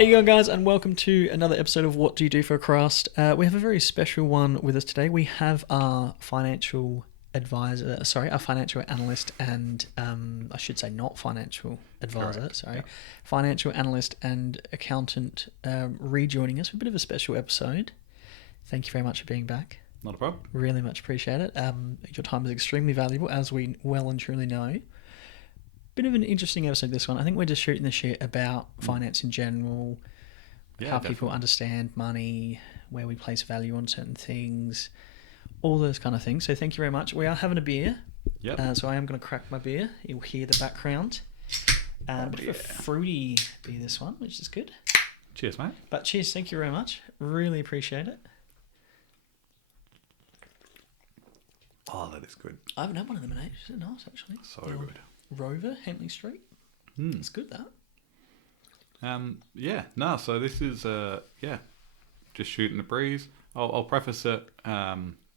Hey you going guys, and welcome to another episode of What Do You Do for a Crust. We have a very special one with us today. We have our financial analyst and I should say not financial advisor, Correct. sorry, Yeah. financial analyst and accountant rejoining us for a bit of a special episode. Thank you very much for being back. Not a problem. Really much appreciate it. Your time is extremely valuable, as we well and truly know. Bit of an interesting episode, this one. I think we're just shooting the shit about finance in general, how people definitely. understand money, where we place value on certain things, all those kind of things. So thank you very much. We are having a beer. Yep. So I am going to crack my beer. You'll hear the background. A bit of a fruity beer, this one, which is good. Cheers, mate. But cheers, thank you very much. Really appreciate it. Oh, that is good. I haven't had one of them in ages. It's nice, actually. So good. Rover, Henley Street. It's good, that. So this is just shooting the breeze. I'll preface it. I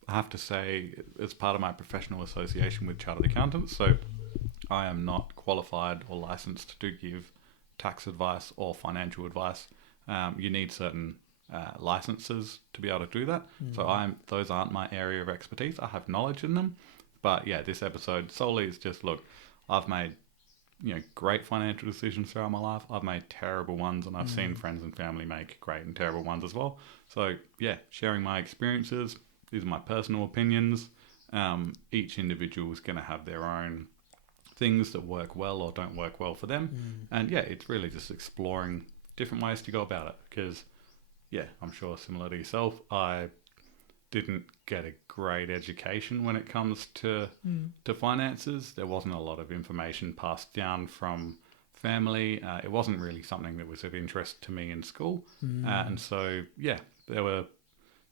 have to say, it's part of my professional association with chartered accountants, so I am not qualified or licensed to give tax advice or financial advice. You need certain licenses to be able to do that. So those aren't my area of expertise. I have knowledge in them, but yeah, this episode solely is just, look, I've made great financial decisions throughout my life. I've made terrible ones, and I've seen friends and family make great and terrible ones as well. So yeah, sharing my experiences. These are my personal opinions. Each individual is going to have their own things that work well or don't work well for them. And yeah, it's really just exploring different ways to go about it. Because yeah, I'm sure similar to yourself, I didn't get a great education when it comes to finances. There wasn't a lot of information passed down from family. It wasn't really something that was of interest to me in school. And so, yeah, there were,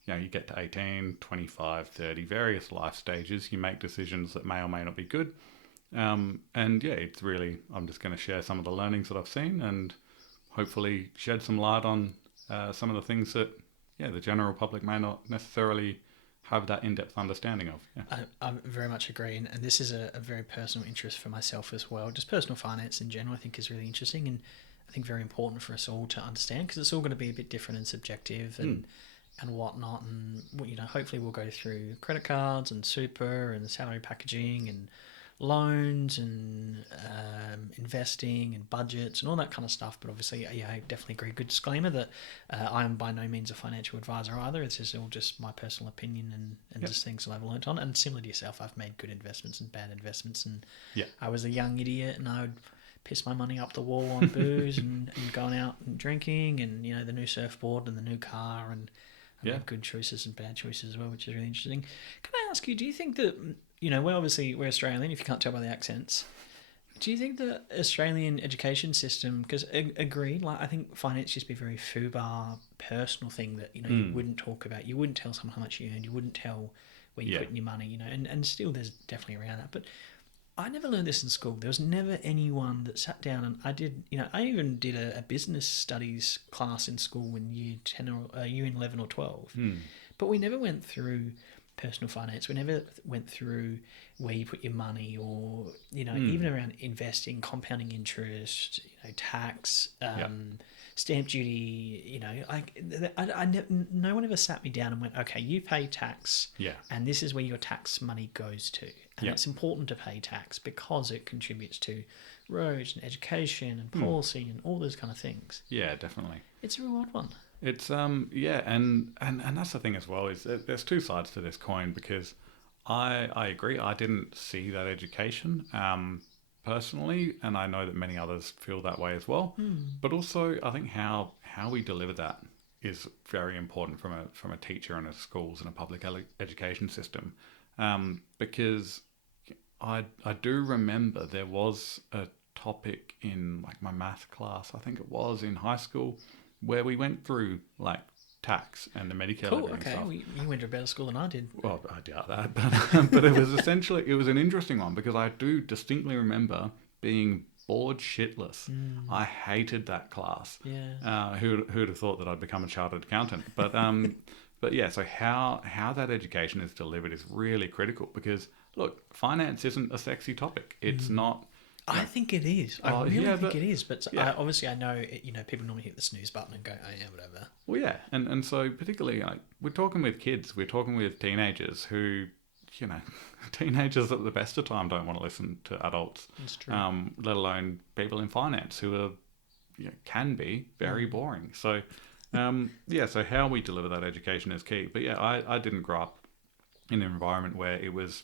you get to 18, 25, 30, various life stages. You make decisions that may or may not be good. And yeah, it's really, I'm just going to share some of the learnings that I've seen and hopefully shed some light on some of the things that the general public may not necessarily have that in-depth understanding of. Yeah. I very much agree, and this is a very personal interest for myself as well. Just personal finance in general, I think, is really interesting, and I think very important for us all to understand, because it's all going to be a bit different and subjective and whatnot. And hopefully we'll go through credit cards and super and salary packaging and loans and investing and budgets and all that kind of stuff. But obviously, yeah, I definitely agree. Good disclaimer that I am by no means a financial advisor either. It's just all just my personal opinion and just things that I've learnt on. And similar to yourself, I've made good investments and bad investments. And I was a young idiot, and I would piss my money up the wall on booze and going out and drinking and the new surfboard and the new car, and I made good choices and bad choices as well, which is really interesting. Can I ask you, do you think that we're Australian, if you can't tell by the accents. Do you think the Australian education system, because agreed, I think finance used to be a very FUBAR personal thing that, you wouldn't talk about. You wouldn't tell someone how much you earned. You wouldn't tell where you put in your money, and still there's definitely around that. But I never learned this in school. There was never anyone that sat down, and I even did a business studies class in school in year 10 or year 11 or 12. But we never went through personal finance. We never went through where you put your money, or even around investing, compounding interest, tax, stamp duty. No one ever sat me down and went, okay, you pay tax, and this is where your tax money goes to, and it's important to pay tax because it contributes to roads and education and policy and all those kind of things. Yeah, definitely. It's a real odd one. It's and that's the thing as well, is there's two sides to this coin, because I agree, I didn't see that education personally, and I know that many others feel that way as well. But also I think how we deliver that is very important from a teacher and a schools and a public education system, because I do remember there was a topic in my math class, I think it was in high school, where we went through tax and the Medicare levy and stuff. You went to a better school than I did. Well, I doubt that, but it was it was an interesting one, because I do distinctly remember being bored shitless. I hated that class. Yeah. Who'd have thought that I'd become a chartered accountant? But yeah, so how that education is delivered is really critical, because look, finance isn't a sexy topic. It's not. I think it is. I Oh, really yeah, think but- it is. But yeah. obviously, I know people normally hit the snooze button and go, "Oh yeah, whatever." Well, yeah, and so particularly like we're talking with kids, we're talking with teenagers who, you know, teenagers at the best of time don't want to listen to adults, It's true. let alone people in finance who are, can be very boring. So, so how we deliver that education is key. But yeah, I didn't grow up in an environment where it was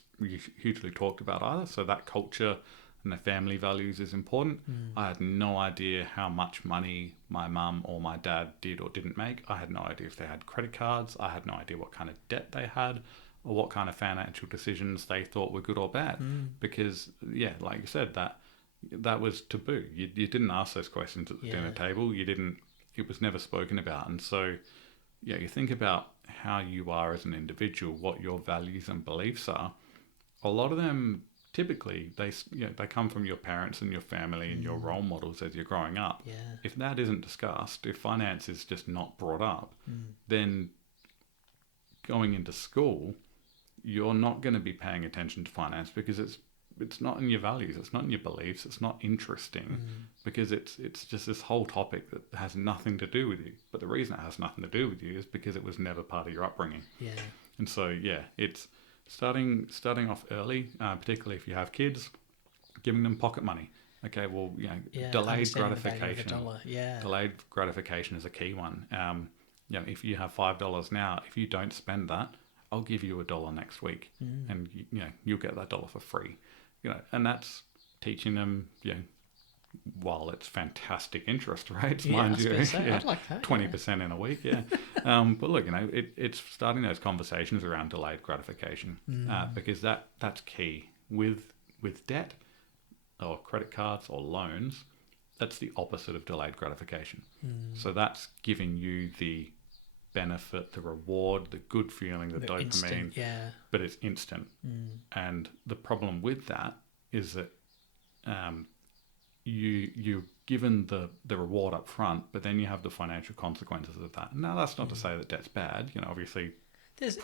hugely talked about either. So that culture and the family values is important. I had no idea how much money my mum or my dad did or didn't make. I had no idea if they had credit cards. I had no idea what kind of debt they had or what kind of financial decisions they thought were good or bad. Because, yeah, like you said, that was taboo. You didn't ask those questions at the dinner table. It was never spoken about. And so, yeah, you think about how you are as an individual, what your values and beliefs are. A lot of them, typically, they come from your parents and your family and your role models as you're growing up. Yeah. If that isn't discussed, if finance is just not brought up, then going into school, you're not going to be paying attention to finance because it's not in your values, it's not in your beliefs, it's not interesting because it's just this whole topic that has nothing to do with you. But the reason it has nothing to do with you is because it was never part of your upbringing. Yeah. And so, yeah, it's starting off early, particularly if you have kids, giving them pocket money. Okay, well, delayed gratification. Delayed gratification is a key one. If you have $5 now, if you don't spend that, I'll give you $1 next week, and you'll get that dollar for free. And that's teaching them, while it's fantastic interest rates, mind you, I'd like that, 20% in a week, but look, it's starting those conversations around delayed gratification, because that's key with debt or credit cards or loans. That's the opposite of delayed gratification. So that's giving you the benefit, the reward, the good feeling, the dopamine, instant, but it's instant. And the problem with that is that you're given the reward up front, but then you have the financial consequences of that. Now, that's not to say that debt's bad. Obviously,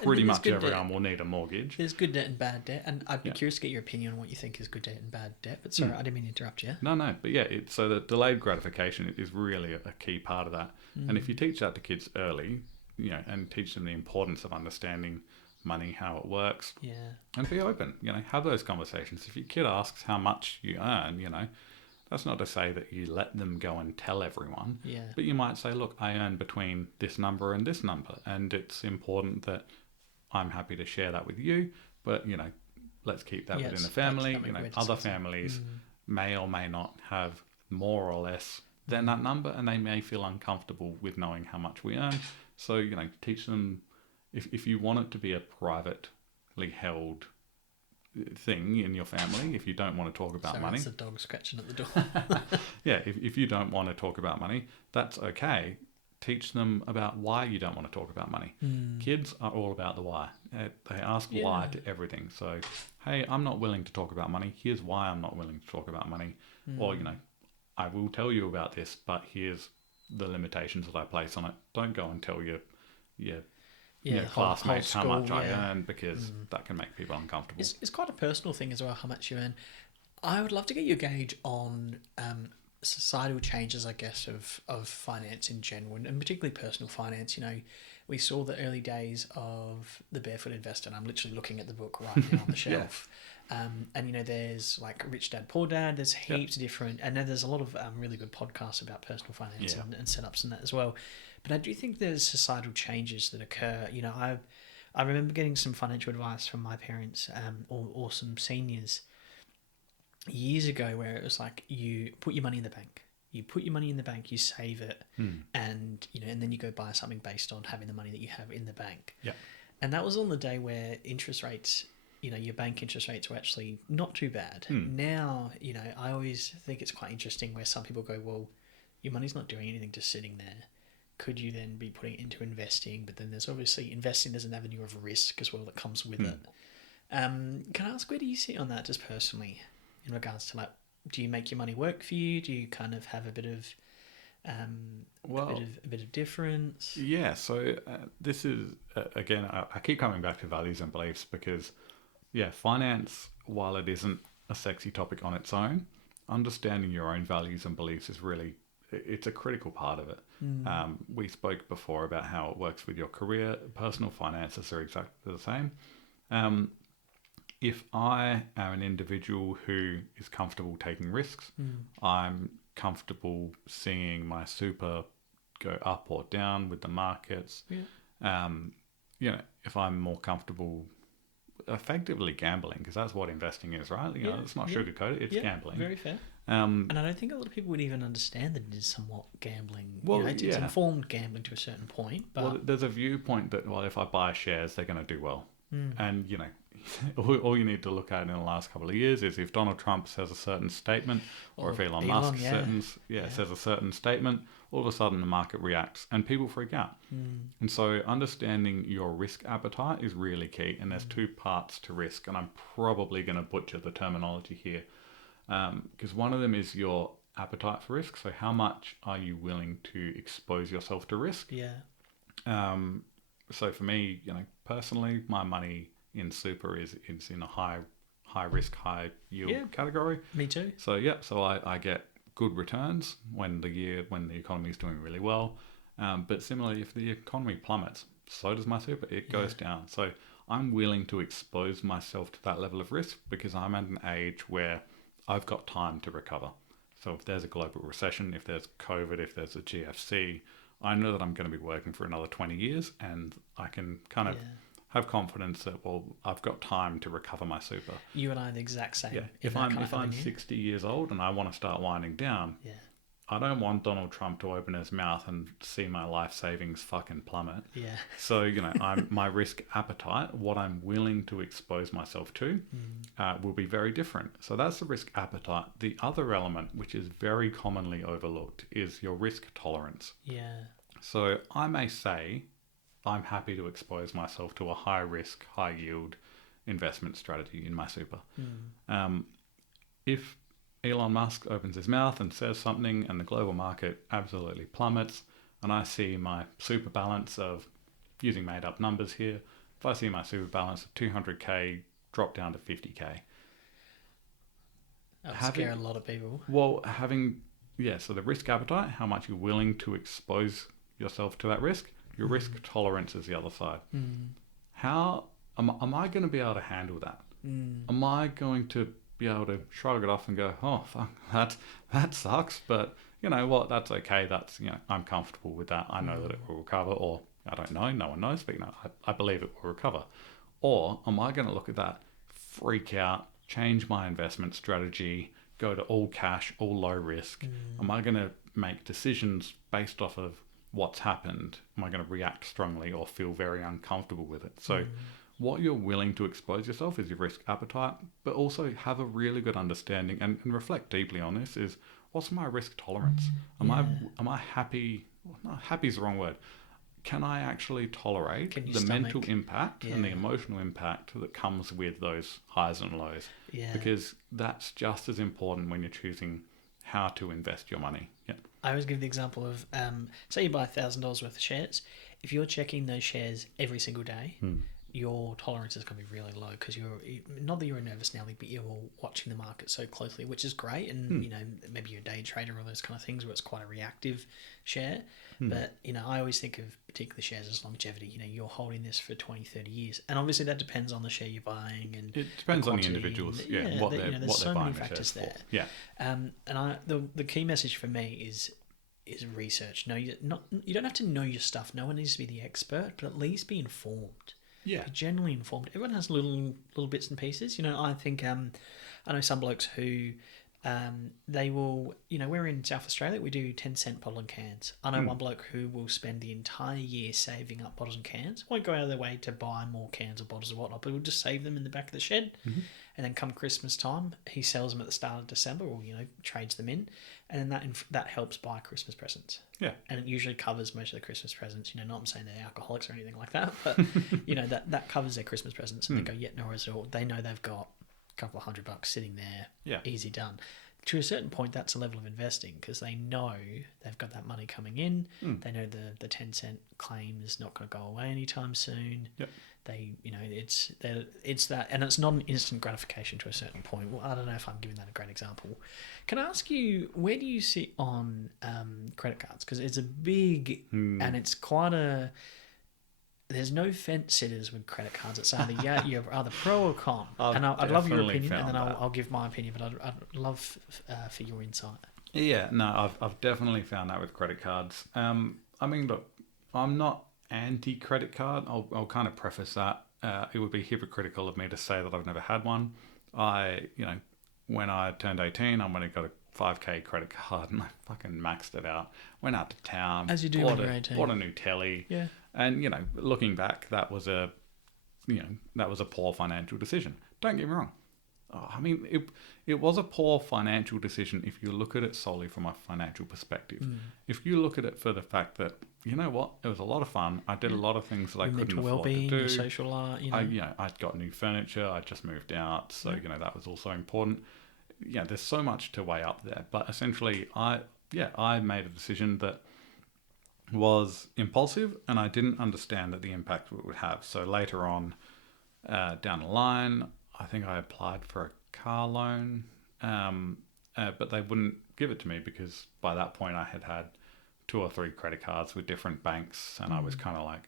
pretty much everyone will need a mortgage. There's good debt and bad debt, and I'd be curious to get your opinion on what you think is good debt and bad debt. But sorry, I didn't mean to interrupt you. No, but yeah, so the delayed gratification is really a key part of that. And if you teach that to kids early, and teach them the importance of understanding money, how it works, and be open, have those conversations. If your kid asks how much you earn, that's not to say that you let them go and tell everyone, but you might say, look, I earn between this number and this number, and it's important that I'm happy to share that with you, but, let's keep that within the family. Other families may or may not have more or less than that number, and they may feel uncomfortable with knowing how much we earn. So, teach them, if you want it to be a privately held thing in your family, if you don't want to talk about money. It's the dog scratching at the door. Yeah, if you don't want to talk about money, that's okay. Teach them about why you don't want to talk about money. Kids are all about the why. They ask why to everything. So, hey, I'm not willing to talk about money. Here's why I'm not willing to talk about money. Or, I will tell you about this, but here's the limitations that I place on it. Don't go and tell your classmates how much I earn, because that can make people uncomfortable. It's quite a personal thing as well, how much you earn. I would love to get your gauge on societal changes, I guess, of finance in general, and particularly personal finance. We saw the early days of The Barefoot Investor, and I'm literally looking at the book right now on the shelf. And there's like Rich Dad, Poor Dad, there's heaps of different, and then there's a lot of really good podcasts about personal finance and setups and that as well. But I do think there's societal changes that occur. I remember getting some financial advice from my parents or some seniors years ago, where it was like, you put your money in the bank. You put your money in the bank, you save it, and and then you go buy something based on having the money that you have in the bank. Yeah. And that was on the day where interest rates, your bank interest rates were actually not too bad. Now, I always think it's quite interesting where some people go, well, your money's not doing anything, just sitting there. Could you then be putting it into investing? But then there's obviously investing as an avenue of risk as well that comes with it. Can I ask, where do you sit on that just personally in regards to, like, do you make your money work for you? Do you kind of have a bit of a bit of difference? Yeah, so this is, again, I keep coming back to values and beliefs because, finance, while it isn't a sexy topic on its own, understanding your own values and beliefs is really, it's a critical part of it. We spoke before about how it works with your career. Personal finances are exactly the same. If I am an individual who is comfortable taking risks, I'm comfortable seeing my super go up or down with the markets. If I'm more comfortable effectively gambling, because that's what investing is, right? It's not sugarcoated, it's gambling. Very fair. And I don't think a lot of people would even understand that it is somewhat gambling. Well, it's informed gambling to a certain point. But there's a viewpoint that, if I buy shares, they're going to do well. And, all you need to look at in the last couple of years is if Donald Trump says a certain statement, or if Elon Musk says a certain statement, all of a sudden the market reacts and people freak out. And so understanding your risk appetite is really key. And there's two parts to risk, and I'm probably going to butcher the terminology here, because one of them is your appetite for risk. So how much are you willing to expose yourself to risk? So for me, personally, my money in super is in a high risk, high yield category. Me too. So I get good returns when the economy is doing really well. But similarly, if the economy plummets, so does my super. It goes down. So I'm willing to expose myself to that level of risk because I'm at an age where I've got time to recover. So if there's a global recession, if there's COVID, if there's a GFC, I know that I'm going to be working for another 20 years, and I can kind of have confidence that, I've got time to recover my super. You and I are the exact same. If I'm 60 years old and I want to start winding down, I don't want Donald Trump to open his mouth and see my life savings fucking plummet. So, my risk appetite, what I'm willing to expose myself to, will be very different. So that's the risk appetite. The other element, which is very commonly overlooked, is your risk tolerance. So I may say, I'm happy to expose myself to a high risk, high yield investment strategy in my super. If Elon Musk opens his mouth and says something and the global market absolutely plummets, and I see my super balance of, using made up numbers here, if I see my super balance of 200k drop down to 50k. That would scare a lot of people. So the risk appetite, how much you're willing to expose yourself to that risk, your risk tolerance is the other side. How am I going to be able to handle that? Am I going to be able to shrug it off and go, oh, fuck, that sucks, but you know what, that's okay, that's, I'm comfortable with that, I know that it will recover, or I don't know, no one knows, but I believe it will recover. Or am I going to look at that, freak out, change my investment strategy, go to all cash, all low risk? Am I going to make decisions based off of what's happened? Am I going to react strongly or feel very uncomfortable with it? So what you're willing to expose yourself is your risk appetite, but also have a really good understanding and reflect deeply on this is, what's my risk tolerance? Am I happy? No, happy is the wrong word. Can I actually tolerate the mental impact and the emotional impact that comes with those highs and lows? Because that's just as important when you're choosing how to invest your money. I always give the example of, say you buy $1,000 worth of shares. If you're checking those shares every single day, your tolerance is going to be really low because not that you're a nervous Nelly, but you're watching the market so closely, which is great. And, maybe you're a day trader or those kind of things where it's quite a reactive share. But, I always think of particular shares as longevity. You're holding this for 20, 30 years. And obviously that depends on the share you're buying. And it depends on the individuals, what they're there's so buying many factors there. And the key message for me is research. No, you don't have to know your stuff. No one needs to be the expert, but at least be informed. Be generally informed. Everyone has little bits and pieces. I think I know some blokes who they will, we're in South Australia, we do 10-cent bottle and cans. I know one bloke who will spend the entire year saving up bottles and cans. Won't go out of their way to buy more cans or bottles or whatnot, but will just save them in the back of the shed. And then come Christmas time, he sells them at the start of December, or trades them in, and then that helps buy Christmas presents. And it usually covers most of the Christmas presents. Not I'm saying they're alcoholics or anything like that, but that covers their Christmas presents, and they go, no worries at all. They know they've got a couple of $100 sitting there, easy done. To a certain point, that's a level of investing because they know they've got that money coming in. They know the 10-cent claim is not going to go away anytime soon. it's that, and it's not an instant gratification to a certain point. Well, I don't know if I'm giving that a great example. Can I ask you, where do you sit on credit cards? Because it's a big, and it's quite a. There's no fence sitters with credit cards. It's either you're either pro or con. And I'd love your opinion, and then I'll give my opinion. But I'd love for your insight. Yeah, no, I've definitely found that with credit cards. I mean, look, I'm not anti-credit card. I'll kind of preface that. It would be hypocritical of me to say that I've never had one. When I turned 18, I went and got a 5K credit card and I fucking maxed it out. Went out to town. As you do when you're 18. Bought a new telly. Yeah. And, looking back, that was a poor financial decision. Don't get me wrong. I mean, it was a poor financial decision if you look at it solely from a financial perspective. If you look at it for the fact that, you know what, it was a lot of fun. I did a lot of things that I couldn't afford to do. Your social art, I'd got new furniture. I just moved out, so that was also important. Yeah, there's so much to weigh up there. But essentially, I made a decision that was impulsive, and I didn't understand the impact it would have. So later on, down the line, I think I applied for a car loan, but they wouldn't give it to me because by that point I had 2 or 3 credit cards with different banks, and I was kind of like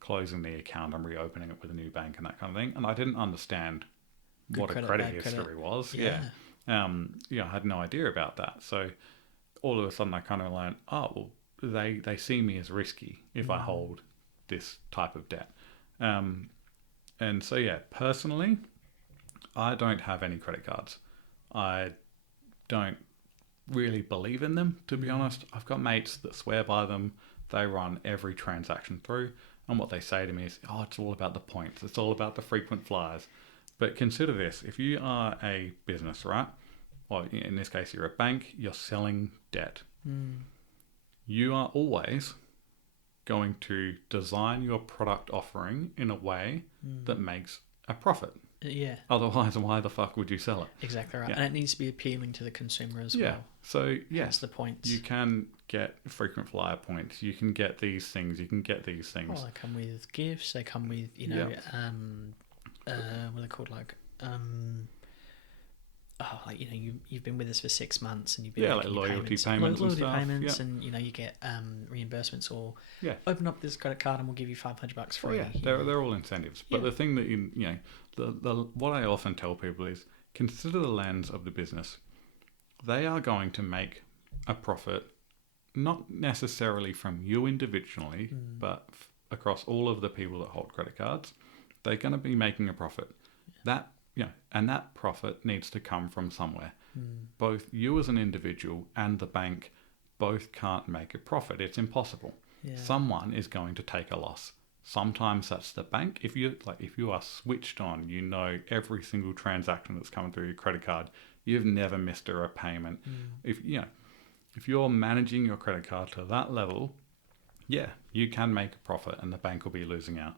closing the account and reopening it with a new bank and that kind of thing. And I didn't understand what a credit history was. Yeah. I had no idea about that. So all of a sudden I kind of learned, they see me as risky if I hold this type of debt. And so, personally, I don't have any credit cards. I don't really believe in them, to be honest. I've got mates that swear by them. They run every transaction through. And what they say to me is, it's all about the points. It's all about the frequent flyers. But consider this. If you are a business, right? Well, in this case, you're a bank. You're selling debt. You are always going to design your product offering in a way that makes a profit. Yeah. Otherwise, why the fuck would you sell it? Exactly right. Yeah. And it needs to be appealing to the consumer as well. So, That's the points. You can get frequent flyer points. You can get these things. You can get these things. Well, they come with gifts. They come with, what are they called? You've been with us for 6 months and you've been making loyalty payments and you get reimbursements or open up this credit card and we'll give you $500 free. They're all incentives. But the thing that what I often tell people is consider the lens of the business. They are going to make a profit, not necessarily from you individually, but across all of the people that hold credit cards. They're going to be making a profit. And that profit needs to come from somewhere. Both you as an individual and the bank both can't make a profit. It's impossible. Someone is going to take a loss. Sometimes that's the bank. If you are switched on, every single transaction that's coming through your credit card, you've never missed a repayment. If you're managing your credit card to that level, you can make a profit and the bank will be losing out.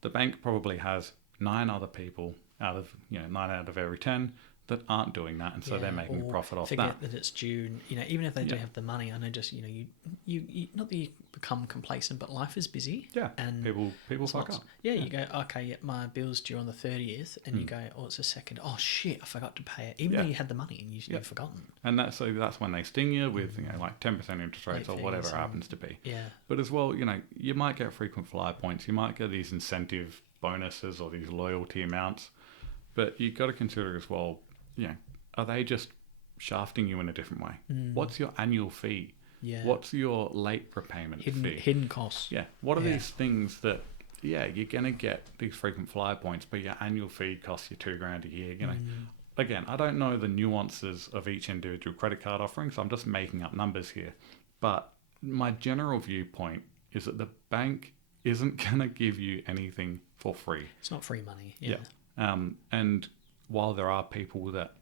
The bank probably has 9 other people out of 9 out of every 10 that aren't doing that, and so they're making a profit off that. Forget that it's June. Even if they do have the money, I know just you not that you become complacent, but life is busy. Yeah, and people fuck up. Yeah, you go, okay, my bill's due on the 30th, and you go, it's the 2nd. Oh shit, I forgot to pay it, even though you had the money and you've forgotten. And that's when they sting you with 10% interest rates or whatever happens to be. Yeah. But as well, you might get frequent flyer points. You might get these incentive bonuses or these loyalty amounts. But you've got to consider as well, are they just shafting you in a different way? What's your annual fee? Yeah. What's your late repayment fee? Hidden costs. Yeah. What are these things that, you're going to get these frequent flyer points, but your annual fee costs you $2,000 a year, Again, I don't know the nuances of each individual credit card offering, so I'm just making up numbers here. But my general viewpoint is that the bank isn't going to give you anything for free. It's not free money. Yeah. And while there are people that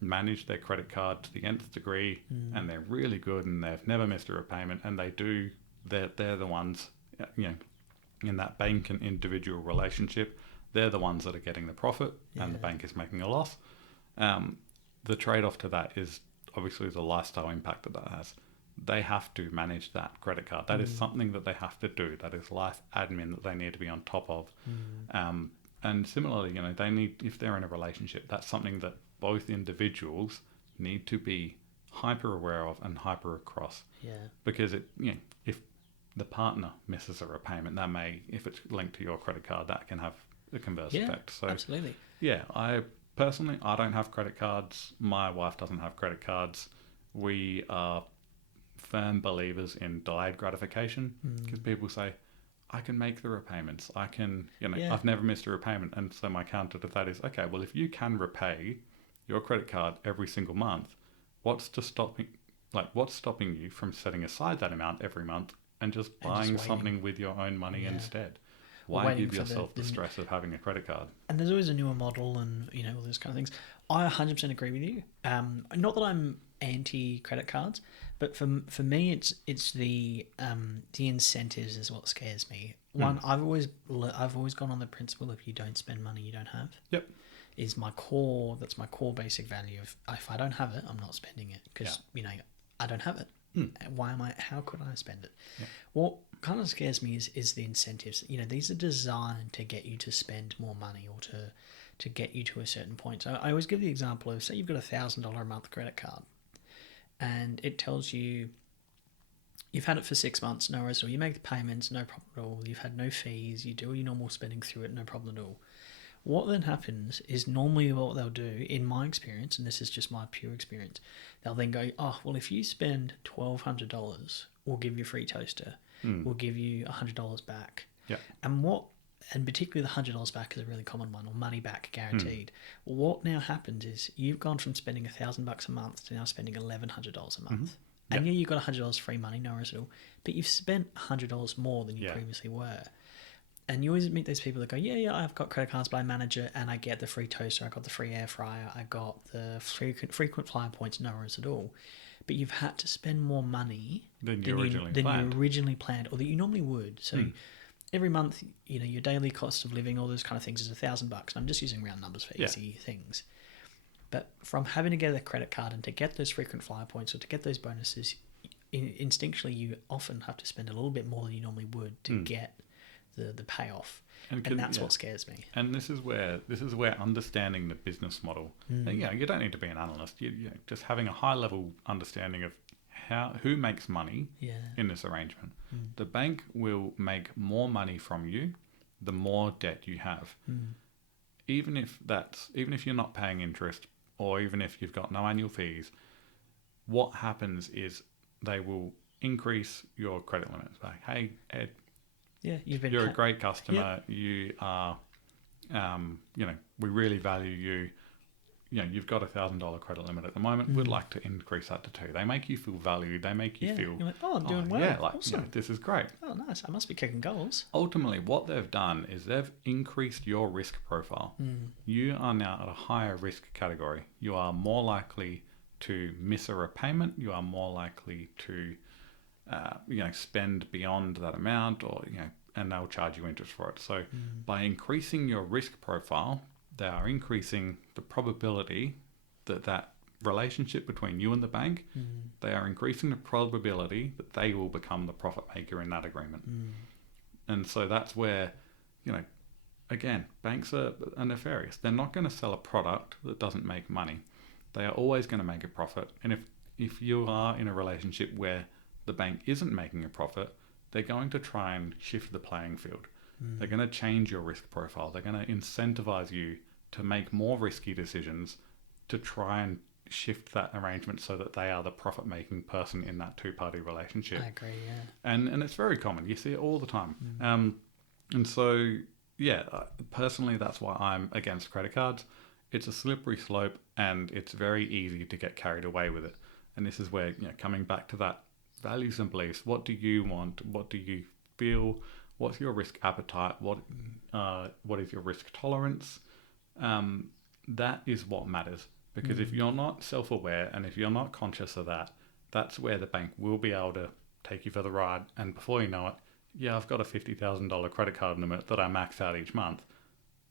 manage their credit card to the nth degree and they're really good and they've never missed a repayment and they're the ones, in that bank and individual relationship, they're the ones that are getting the profit and the bank is making a loss. The trade-off to that is obviously the lifestyle impact that has. they have to manage that credit card. That is something that they have to do. That is life admin that they need to be on top of. And similarly, they need, if they're in a relationship, that's something that both individuals need to be hyper aware of and hyper across. Yeah. Because if the partner misses a repayment, that may, if it's linked to your credit card, that can have a converse effect. So absolutely. Yeah, I personally, I don't have credit cards. My wife doesn't have credit cards. We are firm believers in delayed gratification, because people say, I can make the repayments. I can, I've never missed a repayment. And so my counter to that is, okay, well, if you can repay your credit card every single month, what's stopping you from setting aside that amount every month and just buying something with your own money instead? Why give yourself the stress of having a credit card? And there's always a newer model and, all those kind of things. I 100% agree with you. Not that I'm anti-credit cards, but for me, it's the incentives is what scares me. One, I've always gone on the principle, if you don't spend money, you don't have. Yep. Is my core, that's my core basic value of, if I don't have it, I'm not spending it, because, I don't have it. How could I spend it? Yeah. What kind of scares me is the incentives. These are designed to get you to spend more money or to get you to a certain point. So I always give the example of, say you've got $1,000 a month credit card and it tells you you've had it for 6 months, no worries at all. You make the payments, no problem at all. You've had no fees. You do your normal spending through it, no problem at all. What then happens is, normally what they'll do, in my experience, and this is just my pure experience, they'll then go, oh, well, if you spend $1,200, we'll give you a free toaster. We'll give you $100 back. Yeah. And particularly the $100 back is a really common one, or money back guaranteed. What now happens is you've gone from spending $1,000 a month to now spending $1,100 a month. And yeah, you got $100 free money, no worries at all. But you've spent $100 more than you previously were. And you always meet those people that go, yeah, I've got credit cards, but I manage it, and I get the free toaster, I got the free air fryer, I got the frequent flyer points, no worries at all. But you've had to spend more money than you originally planned, or that you normally would. So every month, your daily cost of living, all those kind of things is $1,000. And I'm just using round numbers for easy things. But from having to get a credit card and to get those frequent flyer points or to get those bonuses, instinctually you often have to spend a little bit more than you normally would to get the payoff, and that's what scares me. And this is where understanding the business model. And, you don't need to be an analyst. You just having a high level understanding of who makes money in this arrangement. The bank will make more money from you the more debt you have. Even if you're not paying interest, or even if you've got no annual fees, what happens is they will increase your credit limits. Like, hey, Ed, you're a great customer. You are, we really value you. You've got $1,000 credit limit at the moment. We'd like to increase that to 2. They make you feel valued. They make you feel, you're like, I'm doing well. Yeah, awesome. This is great. Oh, nice. I must be kicking goals. Ultimately, what they've done is they've increased your risk profile. You are now at a higher risk category. You are more likely to miss a repayment. You are more likely to spend beyond that amount, or and they'll charge you interest for it. So by increasing your risk profile, they are increasing the probability that relationship between you and the bank. They are increasing the probability that they will become the profit maker in that agreement. And so that's where, again, banks are nefarious. They're not going to sell a product that doesn't make money. They are always going to make a profit. And if you are in a relationship where the bank isn't making a profit, they're going to try and shift the playing field. They're going to change your risk profile. They're going to incentivize you to make more risky decisions to try and shift that arrangement so that they are the profit-making person in that two-party relationship. I agree, yeah. And it's very common. You see it all the time. And so, personally, that's why I'm against credit cards. It's a slippery slope, and it's very easy to get carried away with it. And this is where, coming back to that values and beliefs, what do you want? What do you feel? What's your risk appetite? What is your risk tolerance? That is what matters. Because if you're not self-aware and if you're not conscious of that, that's where the bank will be able to take you for the ride. And before you know it, I've got a $50,000 credit card limit that I max out each month.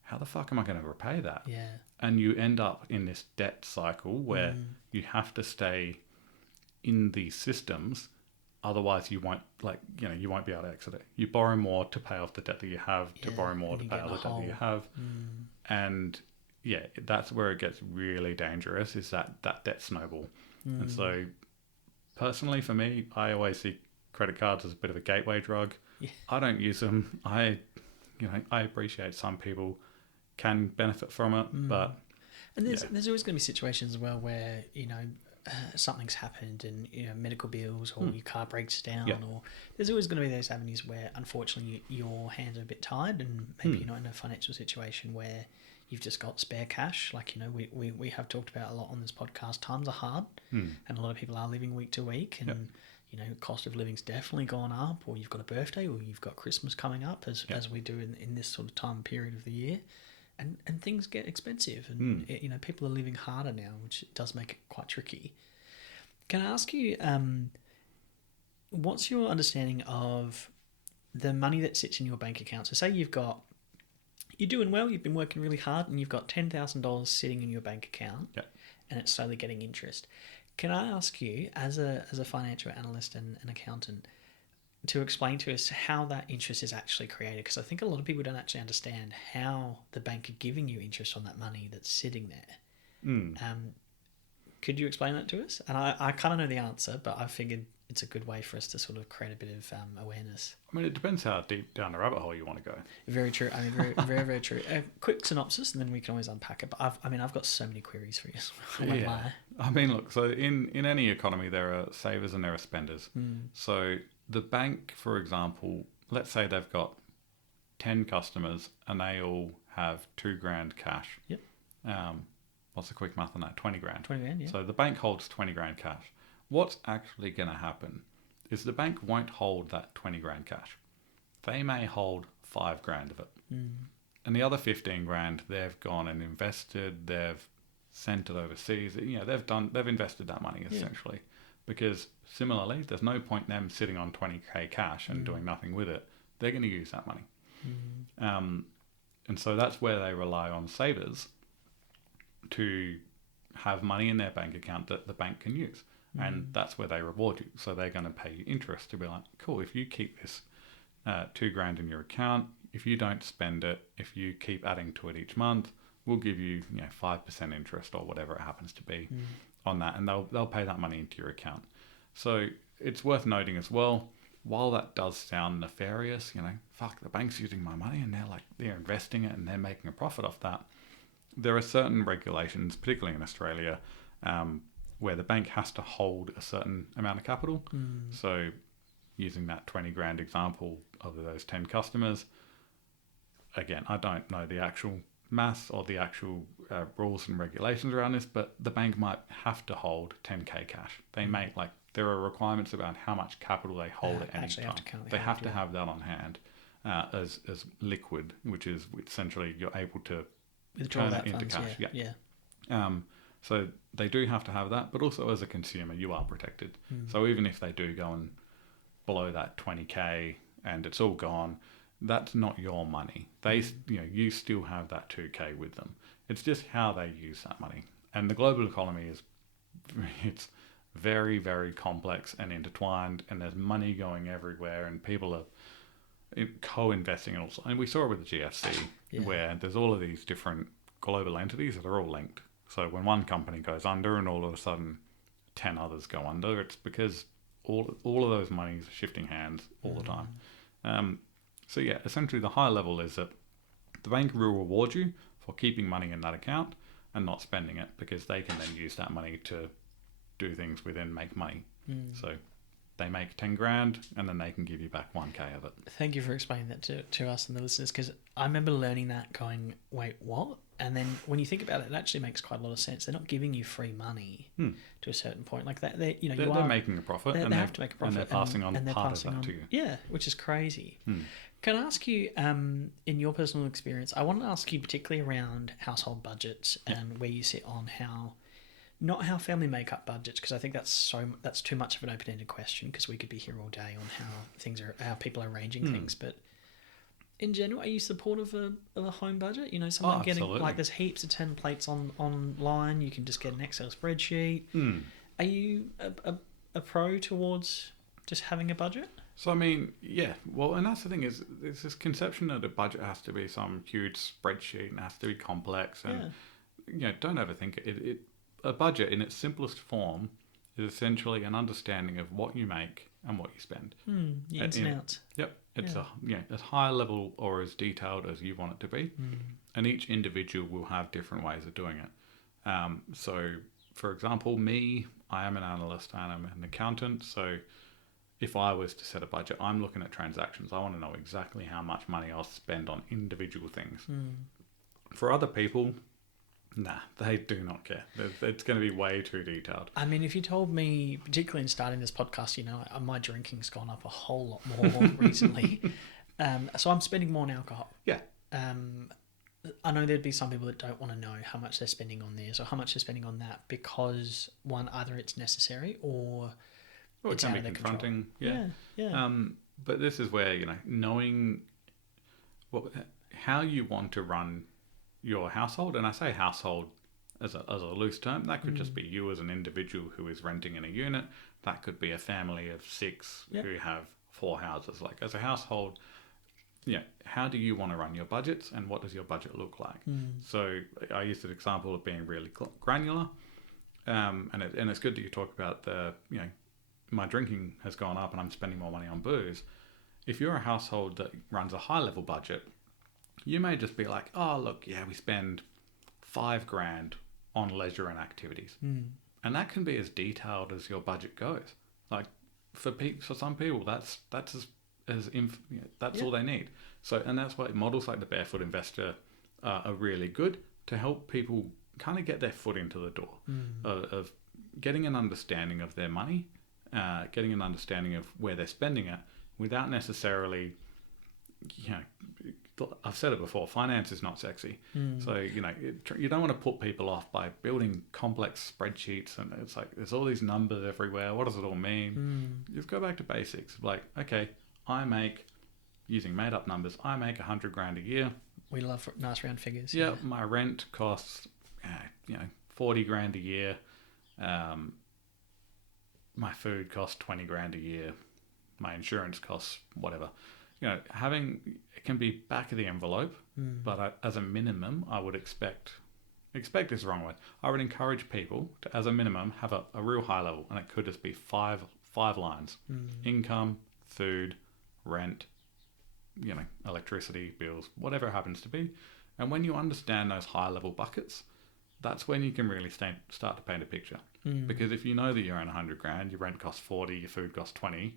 How the fuck am I going to repay that? Yeah. And you end up in this debt cycle where you have to stay in these systems Otherwise, you won't you won't be able to exit it. You borrow more to pay off the debt that you have, to borrow more to pay off the debt that you have, and yeah, that's where it gets really dangerous. Is that debt snowball, and so personally for me, I always see credit cards as a bit of a gateway drug. Yeah. I don't use them. I appreciate some people can benefit from it, but and there's always going to be situations as well where something's happened and medical bills or your car breaks down, or there's always going to be those avenues where unfortunately your hands are a bit tied and maybe you're not in a financial situation where you've just got spare cash. Like we have talked about a lot on this podcast. Times are hard, and a lot of people are living week to week, and cost of living's definitely gone up, or you've got a birthday, or you've got Christmas coming up, as we do in this sort of time period of the year. And things get expensive, and people are living harder now, which does make it quite tricky. Can I ask you, what's your understanding of the money that sits in your bank account? So say you're doing well, you've been working really hard, and you've got $10,000 sitting in your bank account, and it's slowly getting interest. Can I ask you, as a financial analyst and an accountant, to explain to us how that interest is actually created? Because I think a lot of people don't actually understand how the bank are giving you interest on that money that's sitting there. Could you explain that to us? And I kind of know the answer, but I figured it's a good way for us to sort of create a bit of awareness. I mean, it depends how deep down the rabbit hole you want to go. Very true. I mean, very, very, very true. A quick synopsis, and then we can always unpack it. But I've got so many queries for you. I mean, look. So in any economy, there are savers and there are spenders. So the bank, for example, let's say they've got 10 customers and they all have $2,000 cash. Yep. What's the quick math on that? 20 grand. 20 grand, yeah. So the bank holds 20 grand cash. What's actually going to happen is the bank won't hold that 20 grand cash. They may hold 5 grand of it. And the other 15 grand, they've gone and invested, they've sent it overseas. They've invested that money essentially. Because similarly, there's no point in them sitting on 20k cash and doing nothing with it. They're going to use that money. And so that's where they rely on savers to have money in their bank account that the bank can use. And that's where they reward you. So they're going to pay you interest to be like, cool, if you keep this $2,000 in your account, if you don't spend it, if you keep adding to it each month, we'll give you 5% interest or whatever it happens to be on that. And they'll pay that money into your account. So it's worth noting as well, while that does sound nefarious, the bank's using my money and they're investing it and they're making a profit off that. There are certain regulations, particularly in Australia, where the bank has to hold a certain amount of capital. So using that 20 grand example of those 10 customers, again, I don't know the actual maths or the actual rules and regulations around this, but the bank might have to hold 10k cash. They may, there are requirements about how much capital they hold at any time. They have to have that on hand as liquid, which is essentially you're able to turn it into cash. So they do have to have that, but also as a consumer, you are protected. So even if they do go and below that 20k and it's all gone, that's not your money. You still have that 2k with them. It's just how they use that money. And the global economy it's very, very complex and intertwined, and there's money going everywhere, and people are co-investing and also. And we saw it with the GFC, where there's all of these different global entities that are all linked. So when one company goes under and all of a sudden 10 others go under, it's because all of those monies are shifting hands all the time. So essentially the high level is that the bank will reward you for keeping money in that account and not spending it, because they can then use that money to do things with and make money. So they make 10 grand and then they can give you back 1k of it. Thank you for explaining that to us and the listeners, because I remember learning that going, wait, what? And then when you think about it, it actually makes quite a lot of sense. They're not giving you free money to a certain point. Like that, they're making a profit. They have to make a profit. And they're passing on part of that to you. Yeah, which is crazy. Can I ask you, in your personal experience, I want to ask you particularly around household budgets and where you sit on not how family make up budgets, because I think that's too much of an open-ended question, because we could be here all day on how people are arranging things, but in general, are you supportive of a home budget? Someone getting there's heaps of templates online. You can just get an Excel spreadsheet. Are you a pro towards just having a budget? So, I mean, yeah. Well, and that's the thing is, there's this conception that a budget has to be some huge spreadsheet and has to be complex. And, don't overthink it. A budget in its simplest form is essentially an understanding of what you make and what you spend. The ins and outs. Yep. It's as high level or as detailed as you want it to be. And each individual will have different ways of doing it. So, for example, I am an analyst and I'm an accountant. So if I was to set a budget, I'm looking at transactions. I want to know exactly how much money I'll spend on individual things. For other people, nah, they do not care. It's going to be way too detailed. I mean, if you told me, particularly in starting this podcast, my drinking's gone up a whole lot more recently. So I'm spending more on alcohol. Yeah. I know there'd be some people that don't want to know how much they're spending on this or how much they're spending on that because, one, either it's necessary or it can be confronting. Control. Yeah. But this is where, knowing how you want to run your household, and I say household as a loose term, that could just be you as an individual who is renting in a unit. That could be a family of 6 who have 4 houses. Like, as a household, how do you want to run your budgets and what does your budget look like? So I used an example of being really granular, and it's good that you talk about my drinking has gone up and I'm spending more money on booze. If you're a household that runs a high level budget, you may just be like, oh look, we spend $5,000 on leisure and activities, and that can be as detailed as your budget goes. Like for some people, that's all they need. So, and that's why models like the Barefoot Investor are really good to help people kind of get their foot into the door of getting an understanding of their money, getting an understanding of where they're spending it without necessarily, I've said it before, finance is not sexy. So, you don't want to put people off by building complex spreadsheets and it's like, there's all these numbers everywhere. What does it all mean? Just go back to basics. Like, okay, I make, using made up numbers, I make $100,000 a year. We love nice round figures. Yeah. My rent costs, $40,000 a year. My food costs $20,000 a year. My insurance costs whatever. It can be back of the envelope, but as a minimum, I would expect is the wrong word. I would encourage people to, as a minimum, have a real high level, and it could just be five lines: income, food, rent, electricity bills, whatever it happens to be. And when you understand those high level buckets, that's when you can really start to paint a picture. Because if you know that you earn $100,000, your rent costs 40, your food costs 20,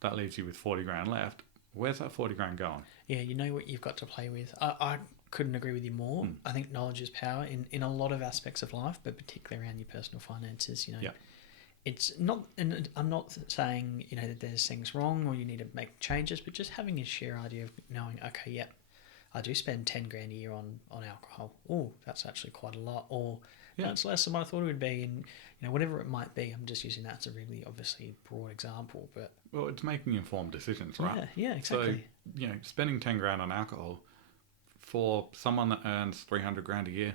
that leaves you with 40 grand left. Where's that 40 grand going? Yeah, you know what you've got to play with. I couldn't agree with you more. I think knowledge is power in a lot of aspects of life, but particularly around your personal finances. It's not, and I'm not saying that there's things wrong or you need to make changes, but just having a sheer idea of knowing, okay, I do spend 10 grand a year on alcohol. Oh, that's actually quite a lot. Or it's less than what I thought it would be. And, whatever it might be, I'm just using that as a really obviously broad example. But well, it's making informed decisions, right? Yeah, exactly. So, spending 10 grand on alcohol for someone that earns 300 grand a year,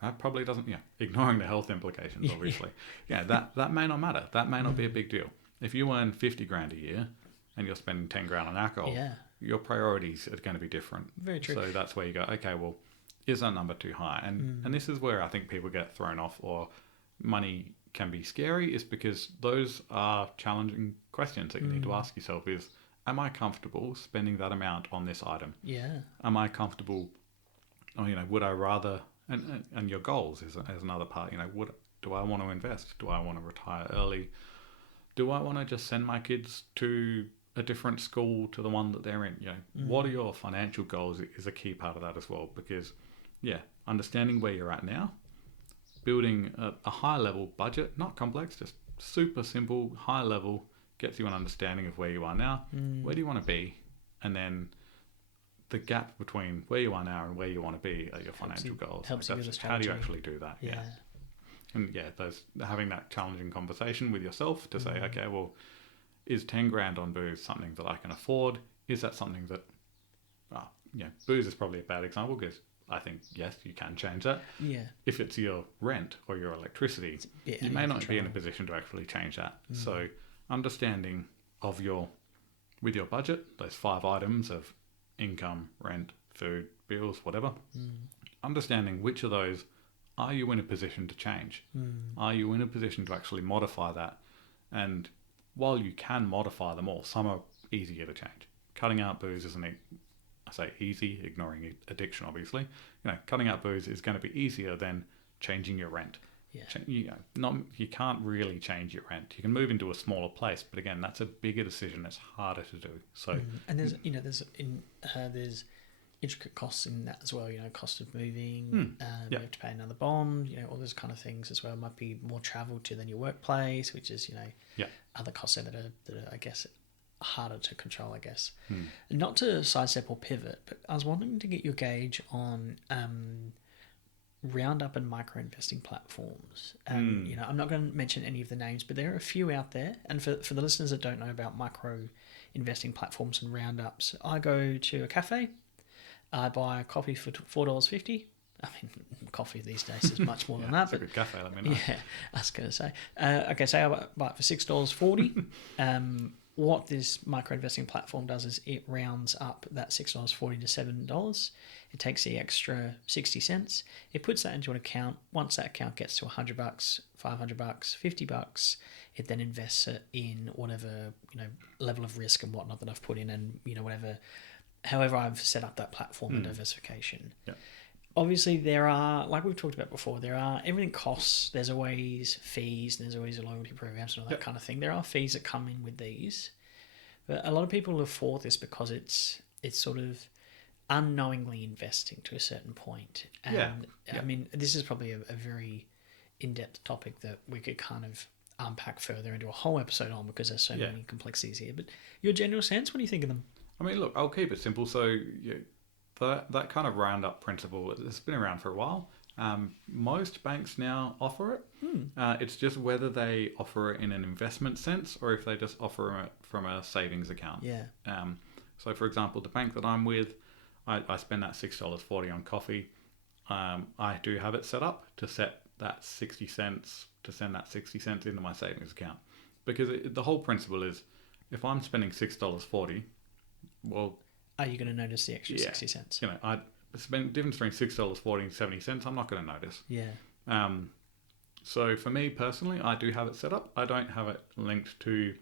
that probably doesn't, ignoring the health implications, obviously. That may not matter. That may not be a big deal. If you earn 50 grand a year and you're spending 10 grand on alcohol, your priorities are going to be different. Very true. So that's where you go, okay, well, is that number too high? And this is where I think people get thrown off, or money can be scary, is because those are challenging questions that you need to ask yourself is, am I comfortable spending that amount on this item? Yeah. Am I comfortable, or, would I rather, and your goals is another part, do I want to invest? Do I want to retire early? Do I want to just send my kids to a different school to the one that they're in? What are your financial goals is a key part of that as well, because understanding where you're at now, building a high level budget, not complex, just super simple, high level, gets you an understanding of where you are now, where do you want to be, and then the gap between where you are now and where you want to be are your financial goals. Helps you with a strategy. How do you actually do that? Yeah. And having that challenging conversation with yourself to say, okay, well, is 10 grand on booze something that I can afford? Is that something that, booze is probably a bad example because I think, yes, you can change that. Yeah. If it's your rent or your electricity, you may not be in a position to actually change that. So understanding with your budget, those 5 items of income, rent, food, bills, whatever, understanding which of those are you in a position to change? Are you in a position to actually modify that? And while you can modify them all, some are easier to change. Cutting out booze isn't, I say easy, ignoring addiction, obviously. Cutting out booze is going to be easier than changing your rent. Yeah. You can't really change your rent. You can move into a smaller place, but again, that's a bigger decision. It's harder to do. So, and there's intricate costs in that as well. Cost of moving. You have to pay another bond. All those kind of things as well. Might be more travel to than your workplace, which is other costs there that are I guess harder to control. I guess not to sidestep or pivot, but I was wanting to get your gauge on roundup and micro investing platforms. I'm not going to mention any of the names, but there are a few out there. And for the listeners that don't know about micro investing platforms and roundups, I go to a cafe, I buy a coffee for $4.50. I mean, coffee these days is much more than that. It's a good cafe, let me know. Yeah, I was going to say. Say I buy it for $6.40. What this micro investing platform does is it rounds up that $6.40 to $7. It takes the extra 60 cents. It puts that into an account. Once that account gets to $100, $500, $50, it then invests it in whatever level of risk and whatnot that I've put in, and however I've set up that platform and diversification. Yeah. Obviously, there are, like we've talked about before, everything costs. There's always fees. There's always loyalty programs and all that kind of thing. There are fees that come in with these, but a lot of people have fought this because it's sort of unknowingly investing to a certain point. And I mean, this is probably a very in-depth topic that we could kind of unpack further into a whole episode on, because there's so many complexities here. But your general sense, what do you think of them? I mean, look, I'll keep it simple. So that kind of roundup principle, it's been around for a while. Most banks now offer it. It's just whether they offer it in an investment sense or if they just offer it from a savings account. Yeah. So, for example, the bank that I'm with, I spend that $6.40 on coffee. I do have it set up to set that 60 cents, to send that 60 cents into my savings account. Because the whole principle is, if I'm spending $6.40, well... Are you going to notice the extra 60 cents? I spend the difference between $6.40 and 70 cents, I'm not going to notice. Yeah. So for me personally, I do have it set up. I don't have it linked to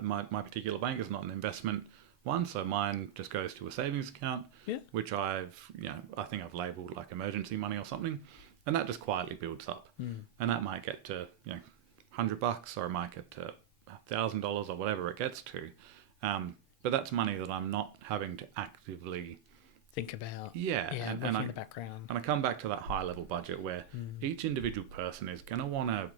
my particular bank. It's not an investment one, so mine just goes to a savings account, which I think I've labelled like emergency money or something, and that just quietly builds up, and that might get to $100, or it might get to $1,000 or whatever it gets to, but that's money that I'm not having to actively think about. And in the background. And I come back to that high level budget where each individual person is going to want to,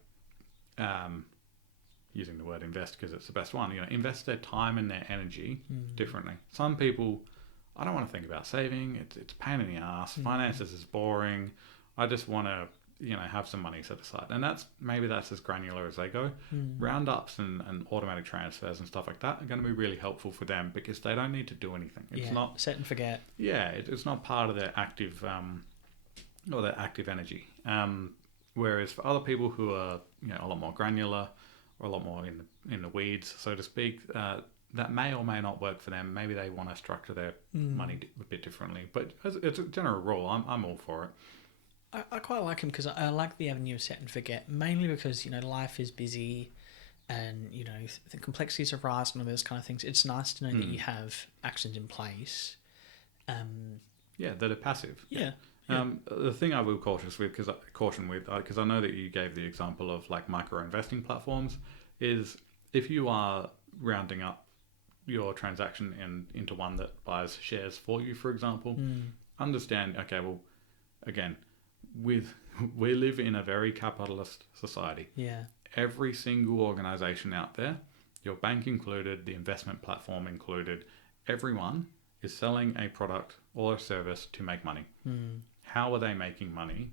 using the word invest because it's the best one, invest their time and their energy differently. Some people, I don't want to think about saving. It's a pain in the ass. Finances is boring. I just want to, have some money set aside. And maybe that's as granular as they go. Roundups and automatic transfers and stuff like that are going to be really helpful for them because they don't need to do anything. It's not set and forget. Yeah, it's not part of their active or their active energy. Whereas for other people who are a lot more granular or a lot more in the weeds, so to speak, that may or may not work for them. Maybe they want to structure their money a bit differently. But as it's a general rule, I'm all for it. I quite like him because I like the avenue of set and forget, mainly because life is busy, and the complexities of rise and all those kind of things. It's nice to know that you have actions in place. That are passive. Yeah. The thing I will caution with, because I know that you gave the example of like micro investing platforms, is if you are rounding up your transaction into one that buys shares for you, for example, understand. Okay, well, again. We live in a very capitalist society. Yeah. Every single organization out there, your bank included, the investment platform included, everyone is selling a product or a service to make money. How are they making money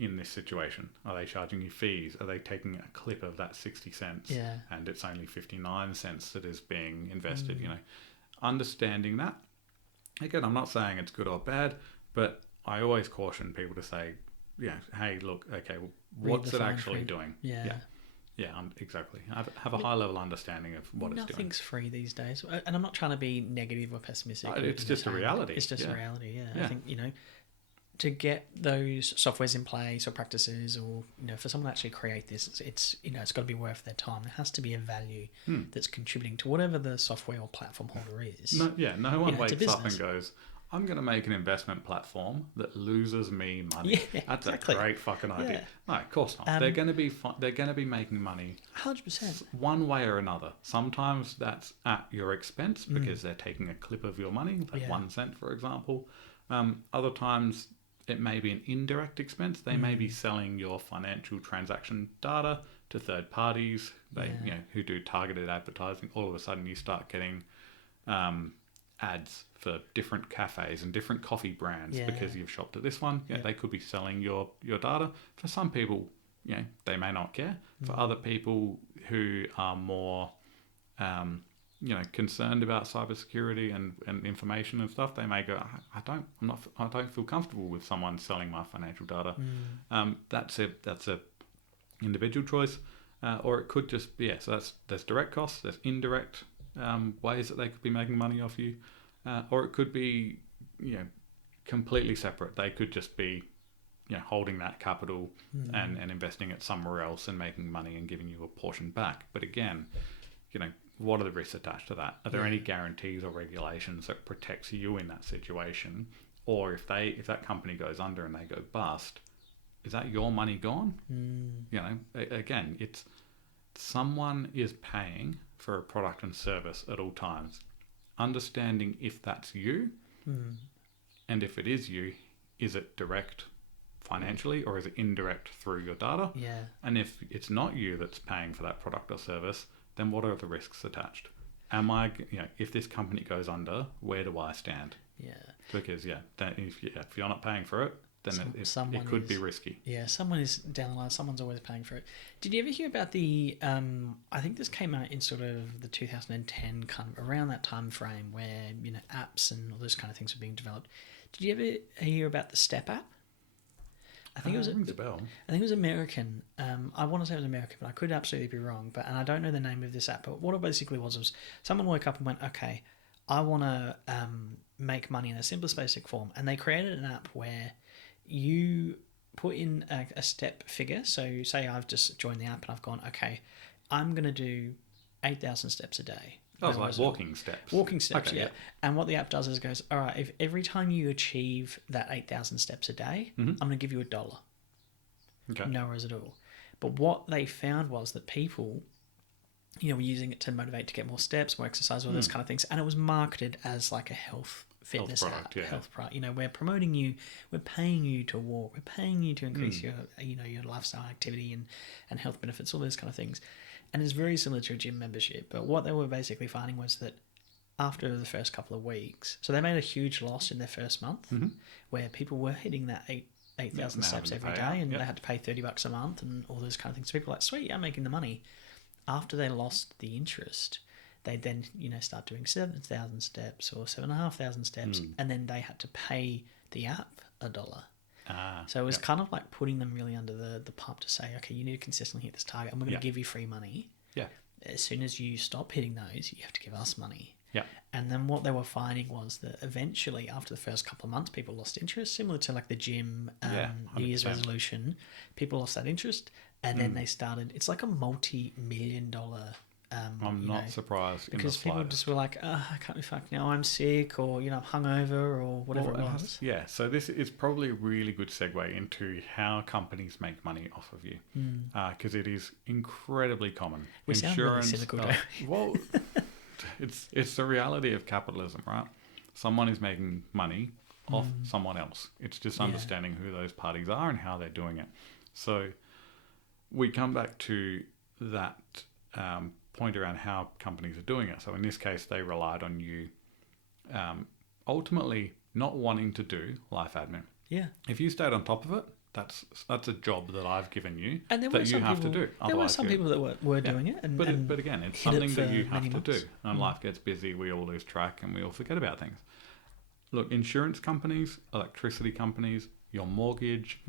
in this situation? Are they charging you fees? Are they taking a clip of that 60 cents and it's only 59 cents that is being invested? Understanding that. Again, I'm not saying it's good or bad, but I always caution people to say, hey, look, okay, well, what's it actually doing? Yeah. Yeah, exactly. Have a high level understanding of what it's doing. Nothing's free these days, and I'm not trying to be negative or pessimistic. No, it's just a reality. It's just a reality. Yeah, I think to get those softwares in place or practices, or for someone to actually create this, it's it's got to be worth their time. There has to be a value that's contributing to whatever the software or platform holder is. No one wakes up and goes, I'm going to make an investment platform that loses me money. Yeah, That's exactly. a great fucking idea. Yeah. No, of course not. They're going to be making money 100%. one way or another. Sometimes that's at your expense because they're taking a clip of your money, like 1 cent, for example. Other times it may be an indirect expense. They may be selling your financial transaction data to third parties. They, who do targeted advertising. All of a sudden, you start getting ads for different cafes and different coffee brands because you've shopped at this one. They could be selling your data. For some people, they may not care. For other people who are more concerned about cybersecurity and information and stuff, they may go, I don't feel comfortable with someone selling my financial data. That's a individual choice, or it could just be so there's direct costs, there's indirect ways that they could be making money off you, or it could be completely separate. They could just be holding that capital and investing it somewhere else and making money and giving you a portion back. But again, what are the risks attached to that? Are there any guarantees or regulations that protects you in that situation? Or if that company goes under and they go bust, is that your money gone? Again, it's someone is paying for a product and service at all times. Understanding if that's you, and if it is you, is it direct financially or is it indirect through your data? Yeah. And if it's not you that's paying for that product or service, then what are the risks attached? Am I, if this company goes under, where do I stand? Yeah. Because if you're not paying for it, then it could be risky. Yeah, someone is down the line. Someone's always paying for it. Did you ever hear about the? I think this came out in sort of the 2010 kind of around that time frame where apps and all those kind of things were being developed. Did you ever hear about the Step app? I think it was. Rings a bell. I think it was American. I want to say it was American, but I could absolutely be wrong. And I don't know the name of this app. But what it basically was someone woke up and went, "Okay, I want to make money in the simplest basic form," and they created an app where you put in a step figure. So say I've just joined the app and I've gone, okay, I'm going to do 8,000 steps a day. Oh, it's like walking steps. Walking steps, okay, yeah. And what the app does is goes, all right, if every time you achieve that 8,000 steps a day, I'm going to give you $1. Okay. No worries at all. But what they found was that people, were using it to motivate to get more steps, more exercise, all those kind of things. And it was marketed as like a fitness product, app, health product. We're promoting you, we're paying you to walk, we're paying you to increase your lifestyle activity and health benefits, all those kind of things. And it's very similar to a gym membership. But what they were basically finding was that after the first couple of weeks, so they made a huge loss in their first month, where people were hitting that 8,000 steps every day, and they had to pay $30 a month and all those kind of things. So people were like, sweet, I'm making the money. After they lost the interest, they then, start doing 7,000 steps or 7,500 steps, and then they had to pay the app $1. So it was kind of like putting them really under the pump to say, okay, you need to consistently hit this target, and we're going to give you free money. Yeah. As soon as you stop hitting those, you have to give us money. Yeah. And then what they were finding was that eventually, after the first couple of months, people lost interest, similar to like the gym New Year's resolution. People lost that interest, and then they started. It's like a multi-million-dollar. I'm not surprised because people just were like, I can't be fucked now. I'm sick, or I'm hungover, or whatever it was. Yeah. So this is probably a really good segue into how companies make money off of you, because it is incredibly common. We sound really cynical, don't we? Well, it's the reality of capitalism, right? Someone is making money off someone else. It's just understanding who those parties are and how they're doing it. So we come back to that point around how companies are doing it. So in this case, they relied on you ultimately not wanting to do life admin. Yeah. If you stayed on top of it, that's a job that I've given you and that you have to do. There were some people that were doing it. But again, it's something that you have to do. And life gets busy, we all lose track, and we all forget about things. Look, insurance companies, electricity companies, your mortgage,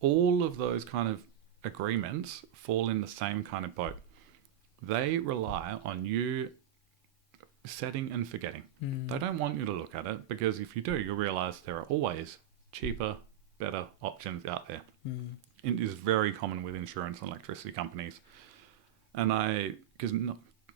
all of those kind of agreements fall in the same kind of boat. They rely on you setting and forgetting. They don't want you to look at it, because if you do, you'll realize there are always cheaper, better options out there. It is very common with insurance and electricity companies. And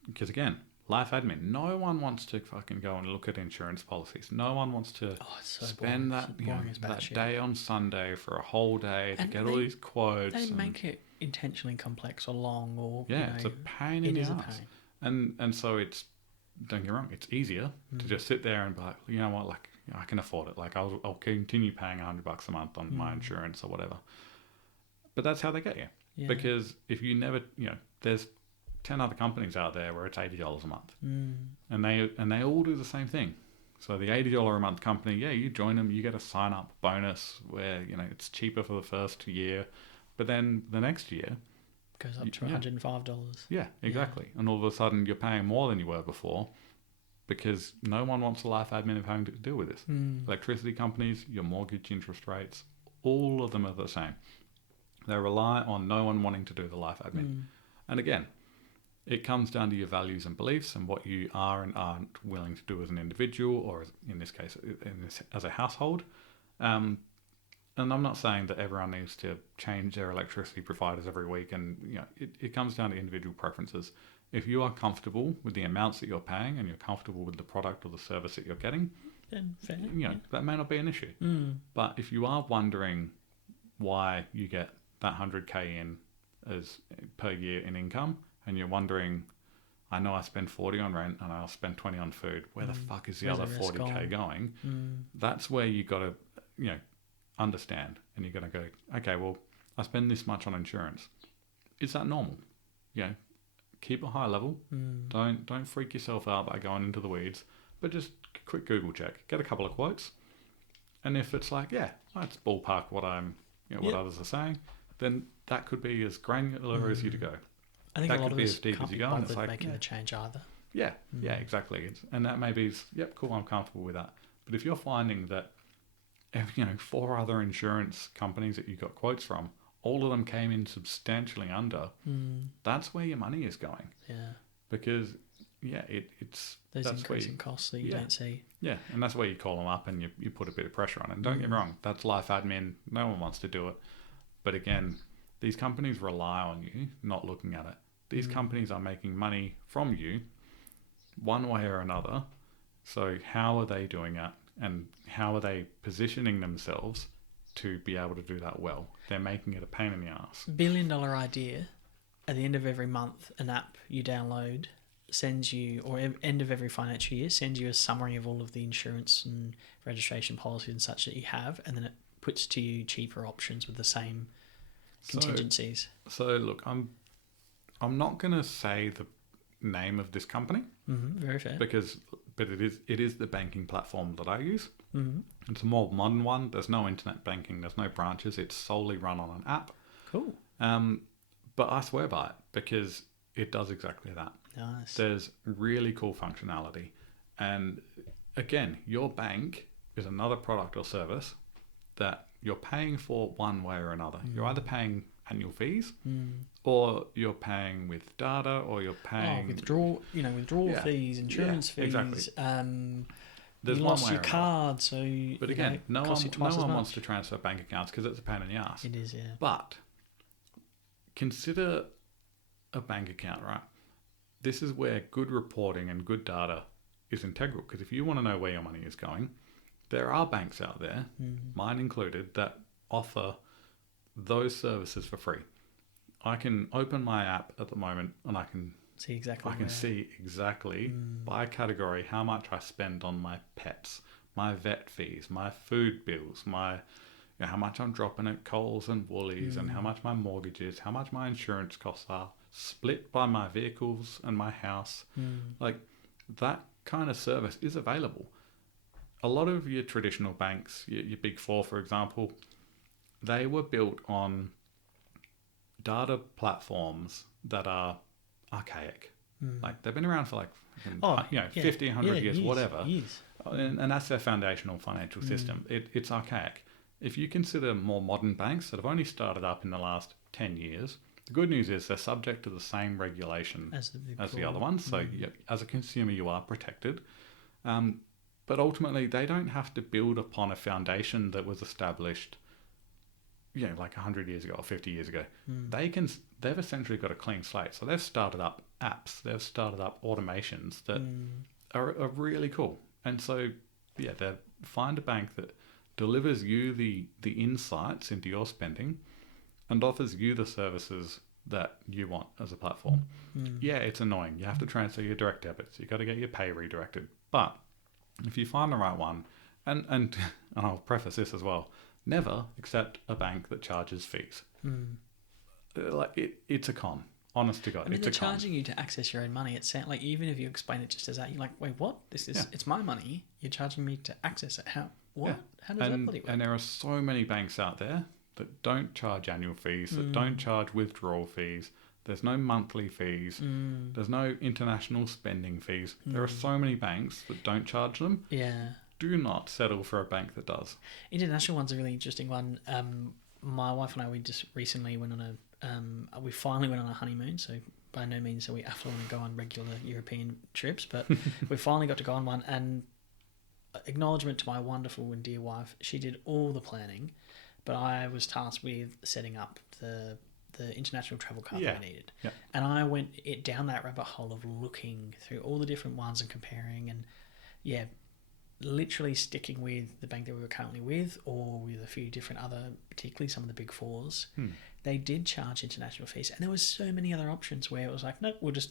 because again, life admin, no one wants to fucking go and look at insurance policies. No one wants to spend that day on Sunday for a whole day to get all these quotes. They make it intentionally complex or long, or it's a pain in the ass. And so it's, don't get me wrong, it's easier to just sit there and be like, you know what, like, I can afford it. Like, I'll continue paying $100 a month on my insurance or whatever. But that's how they get you. Yeah. Because if you never, there's 10 other companies out there where it's $80 a month. And they all do the same thing. So the $80 a month company, you join them, you get a sign up bonus where, it's cheaper for the first year. But then the next year, goes up to $105. Yeah, exactly. Yeah. And all of a sudden you're paying more than you were before, because no one wants the life admin of having to deal with this. Electricity companies, your mortgage interest rates, all of them are the same. They rely on no one wanting to do the life admin. And again, it comes down to your values and beliefs and what you are and aren't willing to do as an individual, or in this case, as a household. And I'm not saying that everyone needs to change their electricity providers every week. And it comes down to individual preferences. If you are comfortable with the amounts that you're paying and you're comfortable with the product or the service that you're getting, then fair. That may not be an issue. But if you are wondering why you get that 100k in as per year in income, and you're wondering, I know I spend 40 on rent and I'll spend 20 on food, where the fuck is the other 40k going? That's where you got to, understand, and you're going to go, okay, well, I spend this much on insurance. Is that normal? Keep a high level. Don't freak yourself out by going into the weeds, but just quick Google check, get a couple of quotes, and if it's like, that's ballpark what what others are saying, then that could be as granular as you to go. I think that a lot could of be us as deep can't as you be go, and it's bothered like making the change either. Yeah, exactly. And that may be, cool, I'm comfortable with that. But if you're finding that 4 other insurance companies that you got quotes from, all of them came in substantially under, that's where your money is going. Yeah. Because, it's... Those increasing costs that you don't see. Yeah, and that's where you call them up and you put a bit of pressure on it. And don't get me wrong, that's life admin. No one wants to do it. But again, these companies rely on you not looking at it. These companies are making money from you one way or another. So how are they doing it? And how are they positioning themselves to be able to do that well? They're making it a pain in the ass. $1 billion idea. At the end of every month, an app you download sends you, or end of every financial year, sends you a summary of all of the insurance and registration policies and such that you have, and then it puts to you cheaper options with the same contingencies. So look, I'm not going to say the name of this company. Very fair. But it is the banking platform that I use. It's a more modern one. There's no internet banking. There's no branches. It's solely run on an app. Cool. But I swear by it, because it does exactly that. Nice. There's really cool functionality. And again, your bank is another product or service that you're paying for one way or another. You're either paying annual fees, or you're paying with data, or you're paying withdrawal fees, insurance fees. Exactly. You lost your card, so but again, no one wants to transfer bank accounts because it's a pain in the ass. It is, yeah. But consider a bank account, right? This is where good reporting and good data is integral, because if you want to know where your money is going, there are banks out there, mine included, that offer those services for free. I can open my app at the moment and I can see exactly by category how much I spend on my pets, my vet fees, my food bills, how much I'm dropping at Coles and Woolies, and how much my mortgage is, how much my insurance costs are, split by my vehicles and my house. Like, that kind of service is available. A lot of your traditional banks, your big 4, for example, they were built on data platforms that are archaic. Like, they've been around for 50, 100 years, whatever. And that's their foundational financial system. It's archaic. If you consider more modern banks that have only started up in the last 10 years. The good news is they're subject to the same regulation as the other ones. So as a consumer, you are protected. But ultimately, they don't have to build upon a foundation that was established, like 100 years ago or 50 years ago. They've essentially got a clean slate. So they've started up apps, they've started up automations that are really cool. And so, they find a bank that delivers you the insights into your spending and offers you the services that you want as a platform. Yeah, it's annoying. You have to transfer your direct debits. You've got to get your pay redirected. But if you find the right one, and I'll preface this as well, never accept a bank that charges fees. It's a con. Honest to God, I mean, it's they're a con. charging you to access your own money. It sounds like even if you explain it just as that, you're like, wait, what? It's my money. You're charging me to access it. How? What? Yeah. How does that bloody work? And there are so many banks out there that don't charge annual fees, that don't charge withdrawal fees. There's no monthly fees. There's no international spending fees. There are so many banks that don't charge them. Yeah. Do not settle for a bank that does. International one's a really interesting one. My wife and I, we just recently went on we finally went on a honeymoon, so by no means are we affluent and go on regular European trips, but we finally got to go on one, and acknowledgement to my wonderful and dear wife, she did all the planning, but I was tasked with setting up the international travel card that we needed. Yeah. And I went down that rabbit hole of looking through all the different ones and comparing, and literally sticking with the bank that we were currently with, or with a few different other, particularly some of the big fours. They did charge international fees, and there was so many other options where it was like, no, we'll just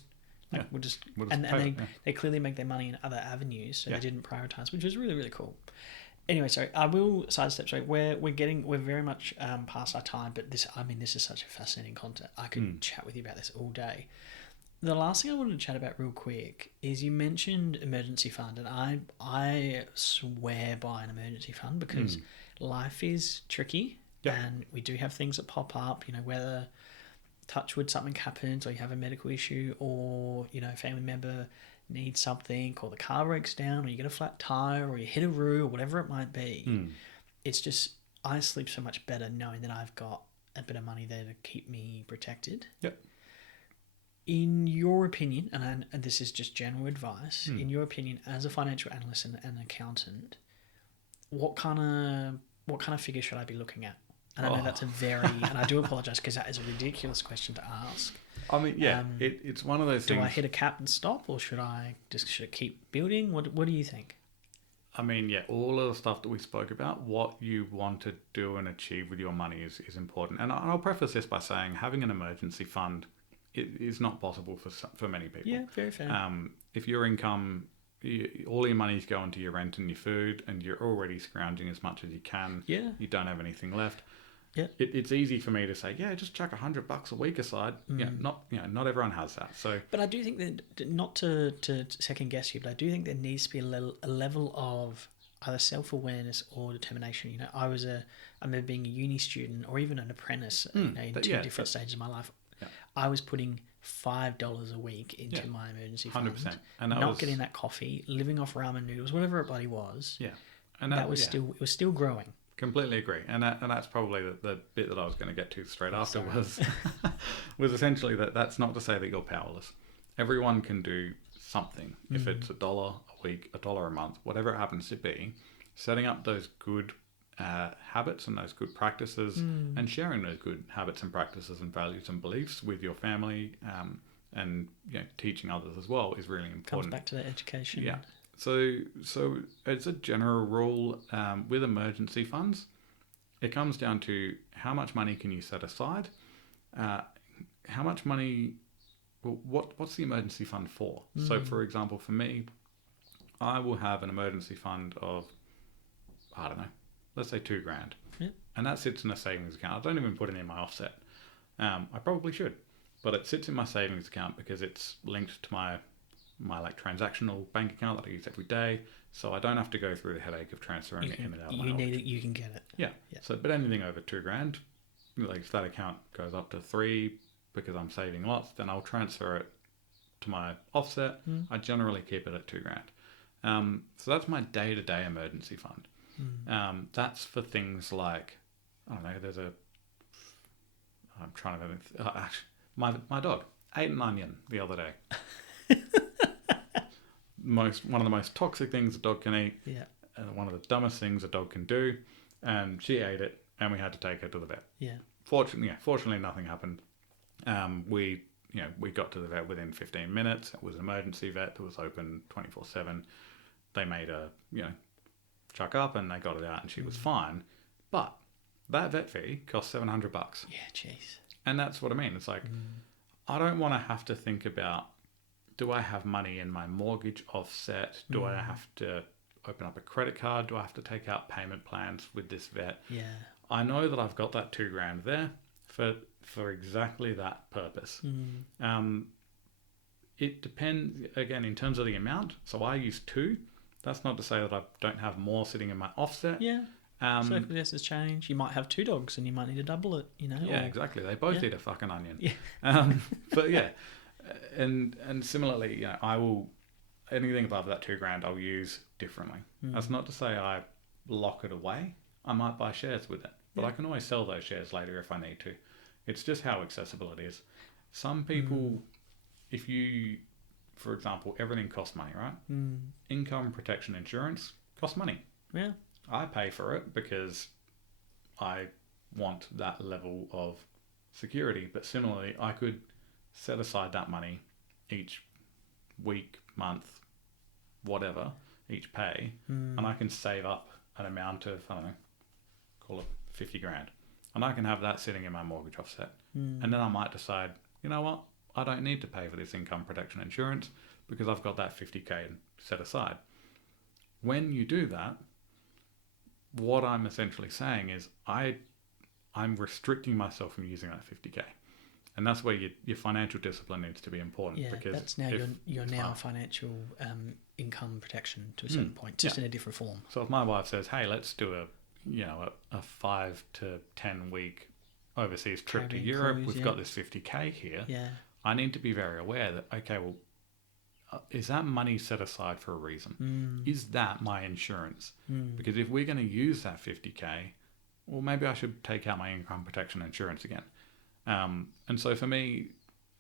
they clearly make their money in other avenues, so they didn't prioritize, which was really, really cool. Anyway, sorry, I will sidestep. Sorry, we're very much past our time, but this is such a fascinating content. I could chat with you about this all day. The last thing I wanted to chat about real quick is you mentioned emergency fund, and I swear by an emergency fund because life is tricky, and we do have things that pop up. Whether touch wood something happens, or you have a medical issue, or a family member needs something, or the car breaks down, or you get a flat tire, or you hit a roo, or whatever it might be. It's just I sleep so much better knowing that I've got a bit of money there to keep me protected. Yep. In your opinion, and this is just general advice, in your opinion, as a financial analyst and an accountant, what kind of figure should I be looking at? And I know that's and I do apologise because that is a ridiculous question to ask. I mean, it's one of those things. Do I hit a cap and stop, or should it keep building? What do you think? I mean, all of the stuff that we spoke about, what you want to do and achieve with your money is important. And I'll preface this by saying having an emergency fund is not possible for many people. Yeah, very fair. If your income, all your money's going to your rent and your food, and you're already scrounging as much as you can, you don't have anything left. Yeah, it's easy for me to say, just chuck $100 a week aside. Not everyone has that. So, but I do think that, not to second guess you, but I do think there needs to be a level of either self-awareness or determination. I remember being a uni student or even an apprentice. In two different stages of my life. Yeah. I was putting $5 a week into my emergency fund. 100%. And not getting that coffee, living off ramen noodles, whatever it bloody was. Yeah. And it was still growing. Completely agree. And that's probably the bit that I was going to get to straight after was essentially that's not to say that you're powerless. Everyone can do something. If it's $1 a week, $1 a month, whatever it happens to be, setting up those good habits and those good practices and sharing those good habits and practices and values and beliefs with your family and teaching others as well is really important. Comes back to the education. Yeah. So as a general rule, with emergency funds, it comes down to how much money can you set aside, how much money, what's the emergency fund for? So for example, for me, I will have an emergency fund of, I don't know, let's say $2,000. Yeah. And that sits in a savings account. I don't even put it in my offset. I probably should, but it sits in my savings account because it's linked to my transactional bank account that I use every day, so I don't have to go through the headache of transferring it in and out. You need it, you can get it. Yeah. So, but anything over $2,000, like if that account goes up to $3,000 because I'm saving lots, then I'll transfer it to my offset. I generally keep it at $2,000. So that's my day-to-day emergency fund. That's for things like, I don't know, there's I'm trying to actually, my dog ate an onion the other day. One of the most toxic things a dog can eat. Yeah. One of the dumbest things a dog can do, and she ate it, and we had to take her to the vet. Yeah. Fortunately, nothing happened. We got to the vet within 15 minutes. It was an emergency vet that was open 24/7. They made her, chuck up, and they got it out, and she was fine. But that vet fee cost $700. Yeah, jeez. And that's what I mean. It's like, I don't want to have to think about, do I have money in my mortgage offset? Do I have to open up a credit card? Do I have to take out payment plans with this vet? Yeah. I know that I've got that $2,000 there for exactly that purpose. It depends, again, in terms of the amount. So I use 2. That's not to say that I don't have more sitting in my offset. Yeah. Circumstances change. You might have 2 dogs and you might need to double it, Yeah, exactly. They both eat a fucking onion. Yeah. But yeah. And similarly, I will, anything above that $2,000 I'll use differently. That's not to say I lock it away. I might buy shares with it, but I can always sell those shares later if I need to. It's just how accessible it is. Some people, if you, for example, everything costs money, right? Income protection insurance costs money. Yeah. I pay for it because I want that level of security. But similarly, I could set aside that money each week, month, whatever, each pay, and I can save up an amount of, I don't know, call it $50,000. And I can have that sitting in my mortgage offset. And then I might decide, you know what, I don't need to pay for this income protection insurance because I've got that $50,000 set aside. When you do that, what I'm essentially saying is I'm restricting myself from using that $50,000. And that's where your financial discipline needs to be important. Yeah, because that's now your financial income protection to a certain point, just in a different form. So if my wife says, "Hey, let's do a 5 to 10 week overseas trip to Europe. We've got this $50,000 here." Yeah. I need to be very aware that, okay, well, is that money set aside for a reason? Is that my insurance? Because if we're going to use that $50,000, well, maybe I should take out my income protection insurance again. And so for me,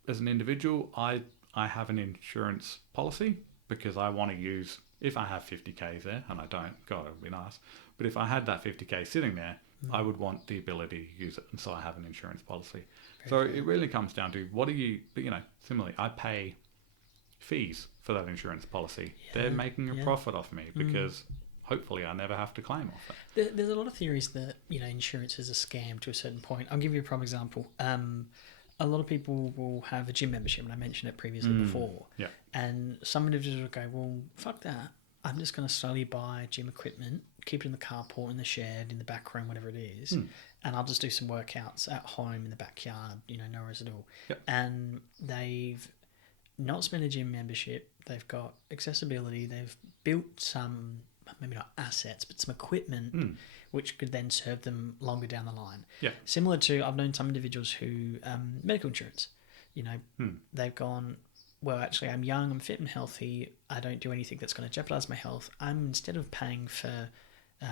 as an individual, I have an insurance policy because I want to use, if I have $50,000 there, and I don't, God, it would be nice. But if I had that $50,000 sitting there, I would want the ability to use it. And so I have an insurance policy. It really comes down to similarly, I pay fees for that insurance policy. Yeah, they're making a profit off me because hopefully I never have to claim off it. There's a lot of theories that, insurance is a scam to a certain point. I'll give you a prime example. A lot of people will have a gym membership, and I mentioned it previously before. Yeah. And some individuals will go, well, fuck that. I'm just going to slowly buy gym equipment, keep it in the carport, in the shed, in the back room, whatever it is, and I'll just do some workouts at home in the backyard, no worries at all. Yep. And they've not spent a gym membership. They've got accessibility. They've built some, maybe not assets, but some equipment which could then serve them longer down the line. Yeah. Similar to, I've known some individuals who, medical insurance, they've gone, well, actually, I'm young, I'm fit and healthy, I don't do anything that's going to jeopardize my health. Instead of paying for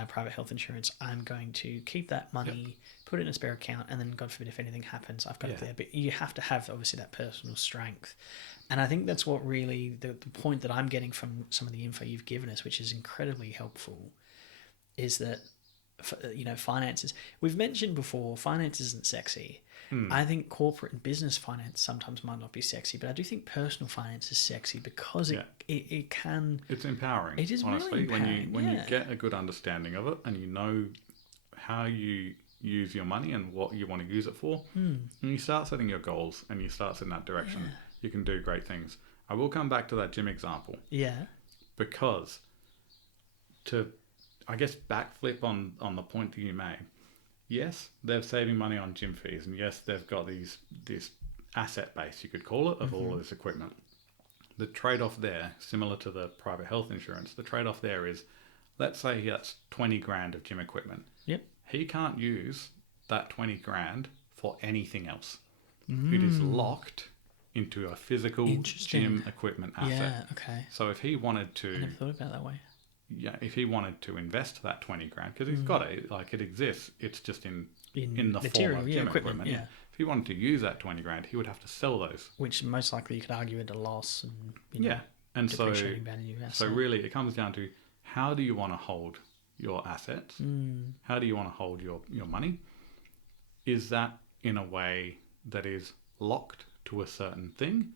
private health insurance, I'm going to keep that money, put it in a spare account, and then, God forbid, if anything happens, I've got it there. But you have to have, obviously, that personal strength. And I think that's what really, the point that I'm getting from some of the info you've given us, which is incredibly helpful, is that, finances, we've mentioned before, finance isn't sexy. I think corporate and business finance sometimes might not be sexy, but I do think personal finance is sexy because it can... It's empowering. It is honestly, really empowering, when you get a good understanding of it and you know how you use your money and what you want to use it for, and you start setting your goals and you start in that direction, you can do great things. I will come back to that gym example. Yeah. Because to, I guess, backflip on the point that you made, yes, they're saving money on gym fees, and yes, they've got this asset base, you could call it, of all of this equipment. The trade-off there, similar to the private health insurance, the trade-off there is, let's say that's 20 grand of gym equipment. Yep. He can't use that 20 grand for anything else. It is locked into a physical gym equipment asset. Yeah, okay. So if he wanted to... I never thought about it that way. Yeah, if he wanted to invest that 20 grand, because he's got it, like it exists, it's just in the material, form of gym equipment. Yeah. If if he wanted to use that 20 grand, he would have to sell those. Which most likely you could argue at a loss and, you know, And so value really it comes down to, how do you want to hold your assets? How do you want to hold your money? Is that in a way that is locked to a certain thing,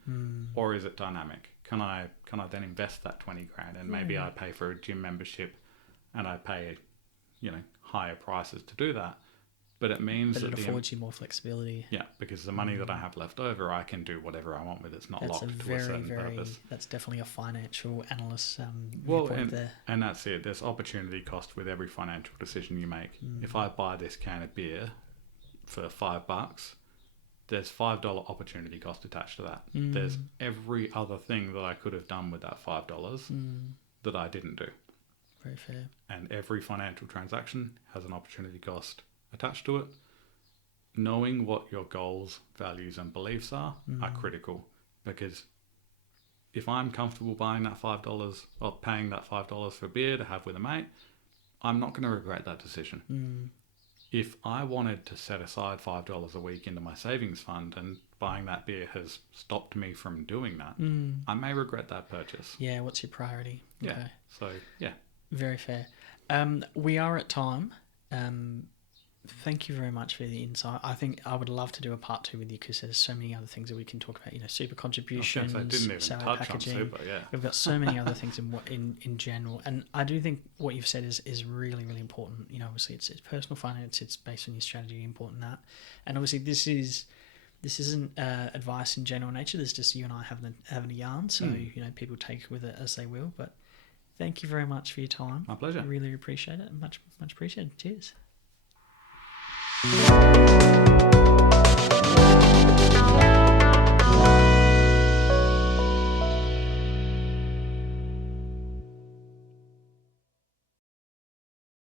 or is it dynamic? Can I then invest that 20 grand and maybe I pay for a gym membership and I pay, you know, higher prices to do that, but it means that it affords you more flexibility. Yeah, because the money that I have left over, I can do whatever I want with. It's not locked to a certain purpose. That's definitely a financial analyst viewpoint there. And that's it. There's opportunity cost with every financial decision you make. If I buy this can of beer for $5, there's $5 opportunity cost attached to that. There's every other thing that I could have done with that $5 that I didn't do. Very fair. And every financial transaction has an opportunity cost attached to it. Knowing what your goals, values and beliefs are critical, because if I'm comfortable buying that $5 or paying that $5 for beer to have with a mate, I'm not going to regret that decision. If I wanted to set aside $5 a week into my savings fund and buying that beer has stopped me from doing that, I may regret that purchase. Yeah, what's your priority? Yeah. Okay. So, yeah. Very fair. We are at time. Thank you very much for the insight. I think I would love to do a part 2 with you, because there's so many other things that we can talk about. You know, super contributions, I didn't even salary touch packaging. on super, yeah. We've got so many other things in general, and I do think what you've said is really, really important. You know, obviously it's personal finance. It's based on your strategy. Important that, and obviously this isn't advice in general nature. This is just you and I having a yarn. So you know, people take with it as they will. But thank you very much for your time. My pleasure. I really appreciate it. Much appreciated. Cheers.